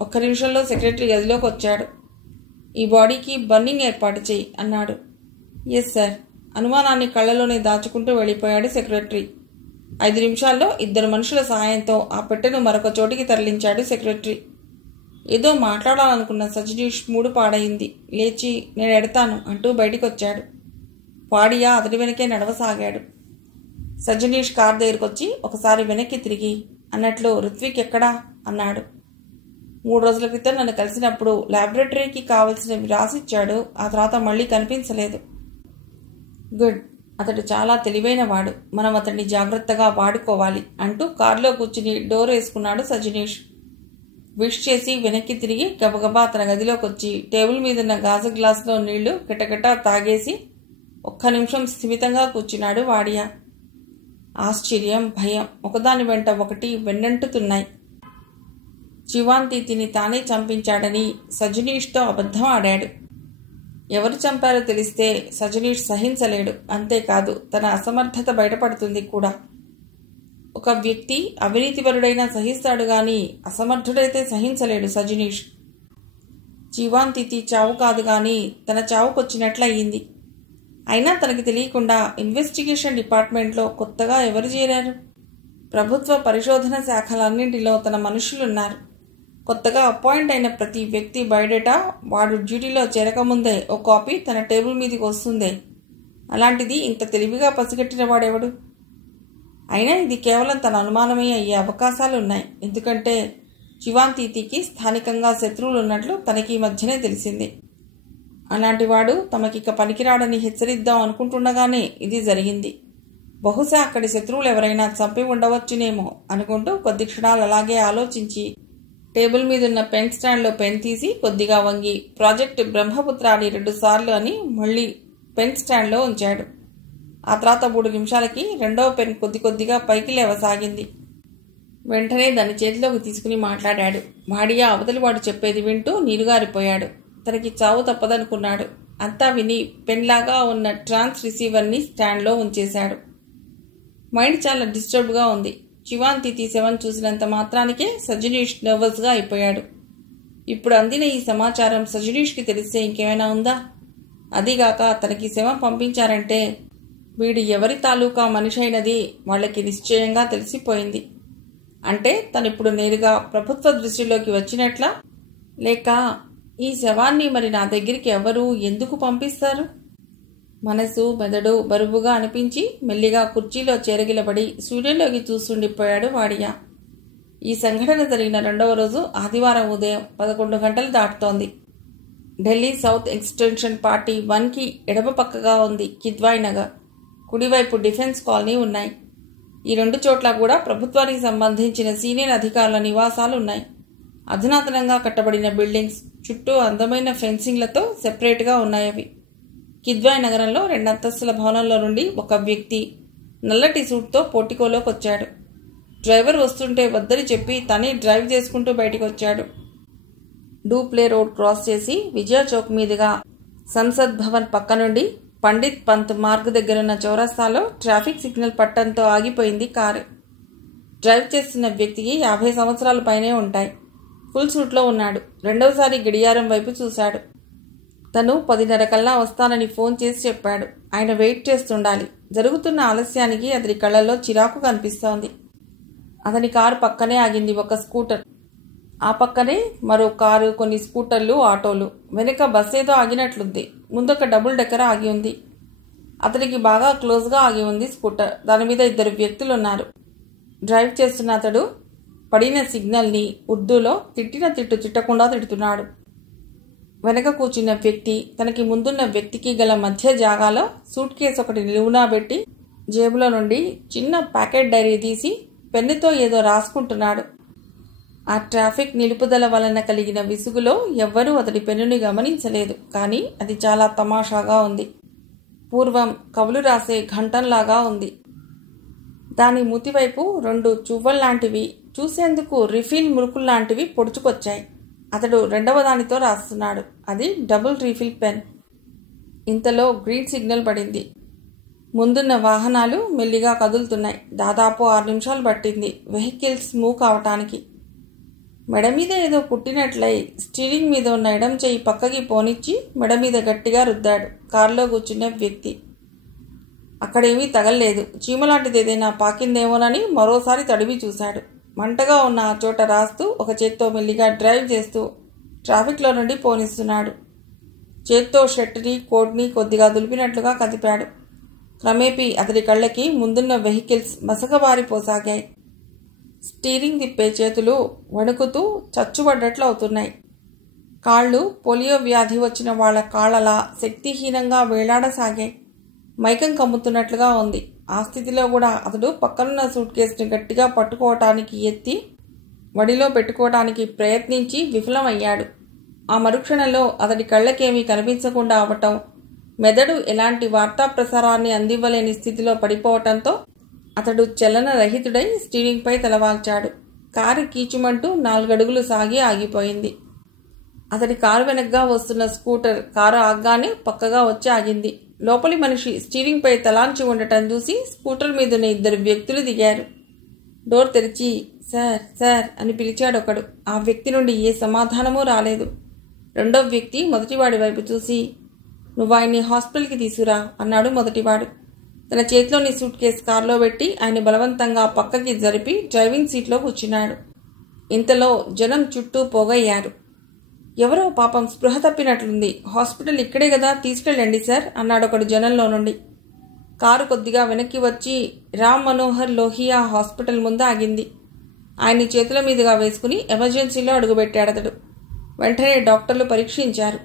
1 నిమిషంలో సెక్రటరీ గదిలోకి వచ్చాడు. ఈ బాడీకి బర్నింగ్ ఏర్పాటు చేయి అన్నాడు. Yes sir. అనుమానాన్ని కళ్ళలోనే దాచుకుంటూ వెళ్ళిపోయాడు సెక్రటరీ. 5 నిమిషాల్లో 2 మనుషుల సహాయంతో ఆ పెట్టెను మరొక చోటికి తరలించాడు సెక్రటరీ. ఏదో మాట్లాడాలనుకున్న సజనీష్ మూడు పాడైంది. లేచి నేను ఎడతాను అంటూ బయటికొచ్చాడు. వాడియా అతడి వెనకే నడవసాగాడు. సజనీష్ కార్ దగ్గరకొచ్చి ఒకసారి వెనక్కి తిరిగి అన్నట్లు ఋత్విక్ ఎక్కడా అన్నాడు. 3 రోజుల క్రితం నన్ను కలిసినప్పుడు ల్యాబొరేటరీకి కావలసినవి రాసిచ్చాడు. ఆ తర్వాత మళ్ళీ కనిపించలేదు. గుడ్, అతడు చాలా తెలివైనవాడు, మనం అతన్ని జాగ్రత్తగా వాడుకోవాలి అంటూ కారులో కూర్చుని డోర్ వేసుకున్నాడు సజనీష్. విష్ చేసి వెనక్కి తిరిగి గబగబా తన గదిలోకి వచ్చి టేబుల్ మీదున్న గాజు గ్లాసులో నీళ్లు కిటకిటా తాగేసి ఒక్క నిమిషం స్థిమితంగా కూర్చున్నాడు వాడియా. ఆశ్చర్యం, భయం ఒకదాని వెంట ఒకటి వెన్నంటుతున్నాయి. చివాంతీతిని తానే చంపించాడని సజనీష్తో అబద్ధం ఆడాడు. ఎవరు చంపారో తెలిస్తే సజనీష్ సహించలేడు. అంతేకాదు తన అసమర్థత బయటపడుతుంది కూడా. ఒక వ్యక్తి అవినీతిపరుడైనా సహిస్తాడు గాని అసమర్థుడైతే సహించలేడు సజనీష్. చివాంతీతి చావు కాదు గాని తన చావుకొచ్చినట్లయింది. అయినా తనకి తెలియకుండా ఇన్వెస్టిగేషన్ డిపార్ట్మెంట్లో కొత్తగా ఎవరు చేరారు? ప్రభుత్వ పరిశోధన శాఖలన్నింటిలో తన మనుషులున్నారు. కొత్తగా అపాయింట్ అయిన ప్రతి వ్యక్తి బయోడేటా వాడు డ్యూటీలో చేరకముందే ఓ కాపీ తన టేబుల్ మీదకి వస్తుందే. అలాంటిది ఇంత తెలివిగా పసిగట్టిన వాడెవడు? అయినా ఇది కేవలం తన అనుమానమే అయ్యే అవకాశాలున్నాయి. ఎందుకంటే చివాంతీతికి స్థానికంగా శత్రువులు ఉన్నట్లు తనకి మధ్యనే తెలిసింది. అలాంటి వాడు తమకిక పనికిరాడని హెచ్చరిద్దాం అనుకుంటుండగానే ఇది జరిగింది. బహుశా అక్కడి శత్రువులు ఎవరైనా చంపి ఉండవచ్చునేమో అనుకుంటూ కొద్ది క్షణాలు అలాగే ఆలోచించి టేబుల్ మీదున్న పెన్ స్టాండ్లో పెన్ తీసి కొద్దిగా వంగి ప్రాజెక్టు బ్రహ్మపుత్ర అని 2 సార్లు అని మళ్ళీ పెన్ స్టాండ్లో ఉంచాడు. ఆ తర్వాత 3 నిమిషాలకి రెండవ పెన్ కొద్ది కొద్దిగా పైకి లేవసాగింది. వెంటనే దాని చేతిలోకి తీసుకుని మాట్లాడాడు. వాడియా అవతలి వాడు చెప్పేది వింటూ నీరుగారిపోయాడు. తనకి చావు తప్పదనుకున్నాడు. అంతా విని పెన్లాగా ఉన్న ట్రాన్స్ రిసీవర్ని స్టాండ్లో ఉంచేశాడు. మైండ్ చాలా డిస్టర్బ్గా ఉంది. చివాంతీతి శవం చూసినంత మాత్రానికే సజనీష్ నర్వస్గా అయిపోయాడు. ఇప్పుడు అందిన ఈ సమాచారం సజనీష్కి తెలిస్తే ఇంకేమైనా ఉందా? అదిగాక తనకి శవం పంపించారంటే వీడు ఎవరి తాలూకా మనిషి అయినది వాళ్ళకి నిశ్చయంగా తెలిసిపోయింది. అంటే తనిప్పుడు నేరుగా ప్రభుత్వ దృష్టిలోకి వచ్చినట్లా? లేక ఈ శవాన్ని మరి నా దగ్గరికి ఎవరు ఎందుకు పంపిస్తారు? మనసు మెదడు బరువుగా అనిపించి మెల్లిగా కుర్చీలో చేరగిలబడి సూర్యులోకి చూస్తుండిపోయాడు వాడియా. ఈ సంఘటన జరిగిన 2వ రోజు ఆదివారం ఉదయం 11 గంటలు దాటుతోంది. ఢిల్లీ సౌత్ ఎక్స్టెన్షన్ పార్టీ 1కి ఎడమ పక్కగా ఉంది కిద్వాయ్ నగర్. కుడివైపు డిఫెన్స్ కాలనీ ఉన్నాయి. ఈ 2 చోట్ల కూడా ప్రభుత్వానికి సంబంధించిన సీనియర్ అధికారుల నివాసాలు ఉన్నాయి. అధునాతనంగా కట్టబడిన బిల్డింగ్స్ చుట్టూ అందమైన ఫెన్సింగ్లతో సెపరేట్గా ఉన్నాయవి. కిద్వాయ్ నగరంలో 2 అంతస్తుల భవనంలో నుండి ఒక వ్యక్తి నల్లటి సూట్తో పోర్టికోలోకి వచ్చాడు. డ్రైవర్ వస్తుంటే వద్దని చెప్పి తనే డ్రైవ్ చేసుకుంటూ బయటికి వచ్చాడు. డూప్లే రోడ్ క్రాస్ చేసి విజయ చౌక్ మీదుగా సంసద్ భవన్ పక్క నుండి పండిత్ పంత్ మార్గ్ దగ్గరున్న చౌరస్తాలో ట్రాఫిక్ సిగ్నల్ పట్టంతో ఆగిపోయింది కారు. డ్రైవ్ చేస్తున్న వ్యక్తికి 50 సంవత్సరాల పైనే ఉంటాయి. ఫుల్ సూట్లో ఉన్నాడు. రెండవసారి గడియారం వైపు చూశాడు. తను 10:30 కల్లా వస్తానని ఫోన్ చేసి చెప్పాడు. ఆయన వెయిట్ చేస్తుండాలి. జరుగుతున్న ఆలస్యానికి అతని కళ్ళల్లో చిరాకు కనిపిస్తోంది. అతని కారు పక్కనే ఆగింది ఒక స్కూటర్. ఆ పక్కనే మరో కారు, కొన్ని స్కూటర్లు, ఆటోలు. వెనుక బస్ ఏదో ఆగినట్లుంది. ముందొక డబుల్ డెక్కర్ ఆగి ఉంది. అతనికి బాగా క్లోజ్గా ఆగి ఉంది స్కూటర్. దాని మీద 2 వ్యక్తులున్నారు. డ్రైవ్ చేస్తున్న అతడు పడిన సిగ్నల్ని ఉర్దూలో తిట్టిన తిట్టు తిట్టకుండా తిడుతున్నాడు. వెనక కూర్చున్న వ్యక్తి తనకి ముందున్న వ్యక్తికి గల మధ్య జాగాలో సూట్ కేసు ఒకటి నిలువునా పెట్టి జేబులో నుండి చిన్న ప్యాకెట్ డైరీ తీసి పెన్నుతో ఏదో రాసుకుంటున్నాడు. ఆ ట్రాఫిక్ నిలుపుదల వలన కలిగిన విసుగులో ఎవ్వరూ అతడి పెన్నుని గమనించలేదు. కానీ అది చాలా తమాషాగా ఉంది. పూర్వం కవులు రాసే ఘంటంలాగా ఉంది. దాని మూతివైపు 2 చువ్వల్లాంటివి, చూసేందుకు రిఫిల్ మురుకుల్లాంటివి పొడుచుకొచ్చాయి. అతడు రెండవ దానితో రాస్తున్నాడు. అది డబుల్ రీఫిల్ పెన్. ఇంతలో గ్రీన్ సిగ్నల్ పడింది. ముందున్న వాహనాలు మెల్లిగా కదులుతున్నాయి. దాదాపు 6 నిమిషాలు పట్టింది వెహికల్స్ మూవ్ కావటానికి. మెడ మీద ఏదో కుట్టినట్లయి స్టీరింగ్ మీద ఉన్న ఎడం చెయ్యి పక్కకి పోనిచ్చి మెడ మీద గట్టిగా రుద్దాడు కారులో కూర్చున్న వ్యక్తి. అక్కడేమీ తగల్లేదు. చీమలాంటిది ఏదైనా పాకిందేమోనని మరోసారి తడివి చూశాడు. మంటగా ఉన్న ఆ చోట రాస్తూ ఒక చేత్తో మెల్లిగా డ్రైవ్ చేస్తూ ట్రాఫిక్లో నుండి పోనిస్తున్నాడు. చేత్తో షర్ట్ని, కోట్ని కొద్దిగా దులిపినట్లుగా కదిపాడు. క్రమేపీ అతడి కళ్ళకి ముందున్న వెహికల్స్ మసకబారిపోసాగాయి. స్టీరింగ్ తిప్పే చేతులు వణుకుతూ చచ్చుబడ్డట్లు అవుతున్నాయి. కాళ్ళు పోలియో వ్యాధి వచ్చిన వాళ్ల కాళ్లలా శక్తిహీనంగా వేలాడసాగాయి. మైకం కమ్ముతున్నట్లుగా ఉంది. ఆ స్థితిలో కూడా అతడు పక్కనున్న సూట్ కేసుని గట్టిగా పట్టుకోవటానికి ఎత్తి వడిలో పెట్టుకోవటానికి ప్రయత్నించి విఫలమయ్యాడు. ఆ మరుక్షణంలో అతడి కళ్ళకేమీ కనిపించకుండా అవటం, మెదడు ఎలాంటి వార్తా ప్రసారాన్ని అందివ్వలేని స్థితిలో పడిపోవటంతో అతడు చలనరహితుడై స్టీరింగ్పై తలవాల్చాడు. కారు కీచుమంటూ 4 అడుగులు సాగి ఆగిపోయింది. అతడి కారు వెనక్గా వస్తున్న స్కూటర్ కారు ఆగ్గానే పక్కగా వచ్చి ఆగింది. లోపలి మనిషి స్టీరింగ్పై తలాంచి ఉండటం చూసి స్కూటర్ మీదున్న 2 వ్యక్తులు దిగారు. డోర్ తెరిచి సార్ సార్ అని పిలిచాడొకడు. ఆ వ్యక్తి నుండి ఏ సమాధానమూ రాలేదు. రెండో వ్యక్తి మొదటివాడి వైపు చూసి నువ్వు ఆయన్ని హాస్పిటల్కి తీసుకురా అన్నాడు మొదటివాడు. తన చేతిలోని సూట్ కేసు కారులో పెట్టి ఆయన బలవంతంగా పక్కకి జరిపి డ్రైవింగ్ సీట్లో కూర్చున్నాడు. ఇంతలో జనం చుట్టూ పోగయ్యారు. ఎవరో పాపం స్పృహ తప్పినట్లుంది, హాస్పిటల్ ఇక్కడే కదా, తీసుకెళ్ళండి సార్ అన్నాడొకడు జనంలో నుండి. కారు కొద్దిగా వెనక్కి వచ్చి రామ్ మనోహర్ లోహియా హాస్పిటల్ ముందు ఆగింది. ఆయన్ని చేతుల మీదుగా వేసుకుని ఎమర్జెన్సీలో అడుగుపెట్టాడతడు. వెంటనే డాక్టర్లు పరీక్షించారు.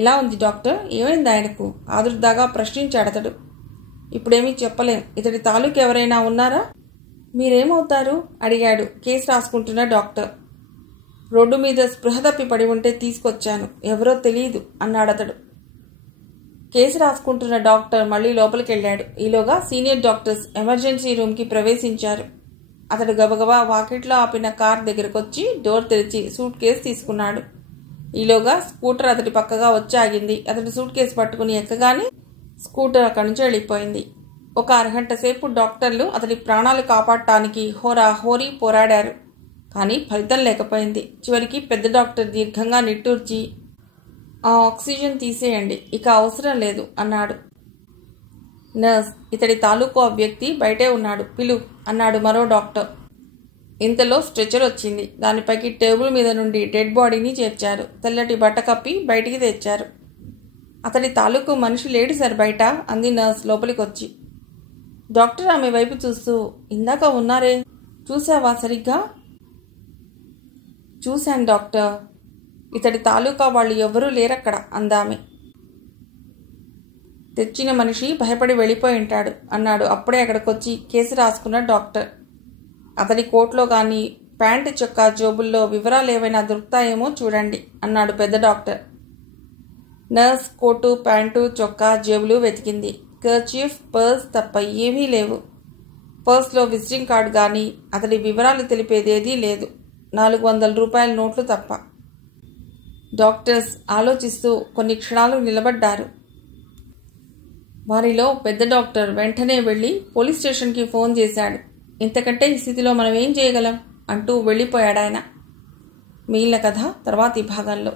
ఎలా ఉంది డాక్టర్, ఏమైంది ఆయనకు ఆదుర్దాగా ప్రశ్నించాడతడు. ఇప్పుడేమీ చెప్పలేం. ఇతడి తాలూకు ఎవరైనా ఉన్నారా? మీరేమవుతారు అడిగాడు కేసు రాసుకుంటున్న డాక్టర్. రోడ్డు మీద స్పృహ తప్పి పడి ఉంటే తీసుకొచ్చాను, ఎవరో తెలియదు అన్నాడతడు. కేసు రాసుకుంటున్న డాక్టర్ మళ్లీ లోపలికెళ్ళాడు. ఈలోగా సీనియర్ డాక్టర్స్ ఎమర్జెన్సీ రూమ్కి ప్రవేశించారు. అతడు గబగబా వాకిట్లో ఆపిన కార్ దగ్గరకొచ్చి డోర్ తెరిచి సూట్ కేసు తీసుకున్నాడు. ఈలోగా స్కూటర్ అతడి పక్కగా వచ్చి ఆగింది. అతడు సూట్ కేసు పట్టుకుని ఎక్కగానే స్కూటర్ అక్కడి నుంచి వెళ్ళిపోయింది. ఒక అరగంట సేపు డాక్టర్లు అతడి ప్రాణాలు కాపాడటానికి హోరీ పోరాడారు. కానీ ఫలితం లేకపోయింది. చివరికి పెద్ద డాక్టర్ దీర్ఘంగా నిట్టూర్చి ఆ ఆక్సిజన్ తీసేయండి, ఇక అవసరం లేదు అన్నాడు. నర్స్, ఇతడి తాలూకు ఆ వ్యక్తి బయటే ఉన్నాడు, పిలు అన్నాడు మరో డాక్టర్. ఇంతలో స్ట్రెచర్ వచ్చింది. దానిపైకి టేబుల్ మీద నుండి డెడ్ బాడీని చేర్చారు. తెల్లటి బట్ట కప్పి బయటికి తెచ్చారు. అతడి తాలూకు మనిషి లేడు సార్ బయట అంది నర్స్ లోపలికొచ్చి. డాక్టర్ ఆమె వైపు చూస్తూ ఇందాక ఉన్నారే, చూసావా సరిగ్గా? చూశాను డాక్టర్, ఇతడి తాలూకా వాళ్ళు ఎవ్వరూ లేరక్కడ అందామె. తెచ్చిన మనిషి భయపడి వెళ్ళిపోయి ఉంటాడు అన్నాడు అప్పుడే అక్కడికొచ్చి కేసు రాసుకున్న డాక్టర్. అతడి కోట్లో కానీ ప్యాంటు చొక్కా జోబుల్లో వివరాలు ఏవైనా దొరుకుతాయేమో చూడండి అన్నాడు పెద్ద డాక్టర్. నర్స్ కోటు ప్యాంటు చొక్కా జేబులు వెతికింది. కర్చీఫ్ పర్స్ తప్ప ఏమీ లేవు. పర్స్లో విజిటింగ్ కార్డు కానీ అతడి వివరాలు తెలిపేదేదీ లేదు. 400 రూపాయల నోట్లు తప్ప. డాక్టర్స్ ఆలోచిస్తూ కొన్ని క్షణాలు నిలబడ్డారు. వారిలో పెద్ద డాక్టర్ వెంటనే వెళ్ళి పోలీస్ స్టేషన్కి ఫోన్ చేశాడు. ఇంతకంటే ఈ స్థితిలో మనం ఏం చేయగలం అంటూ వెళ్ళిపోయాడాయన. మిగిలిన కథ తర్వాతి భాగంలో.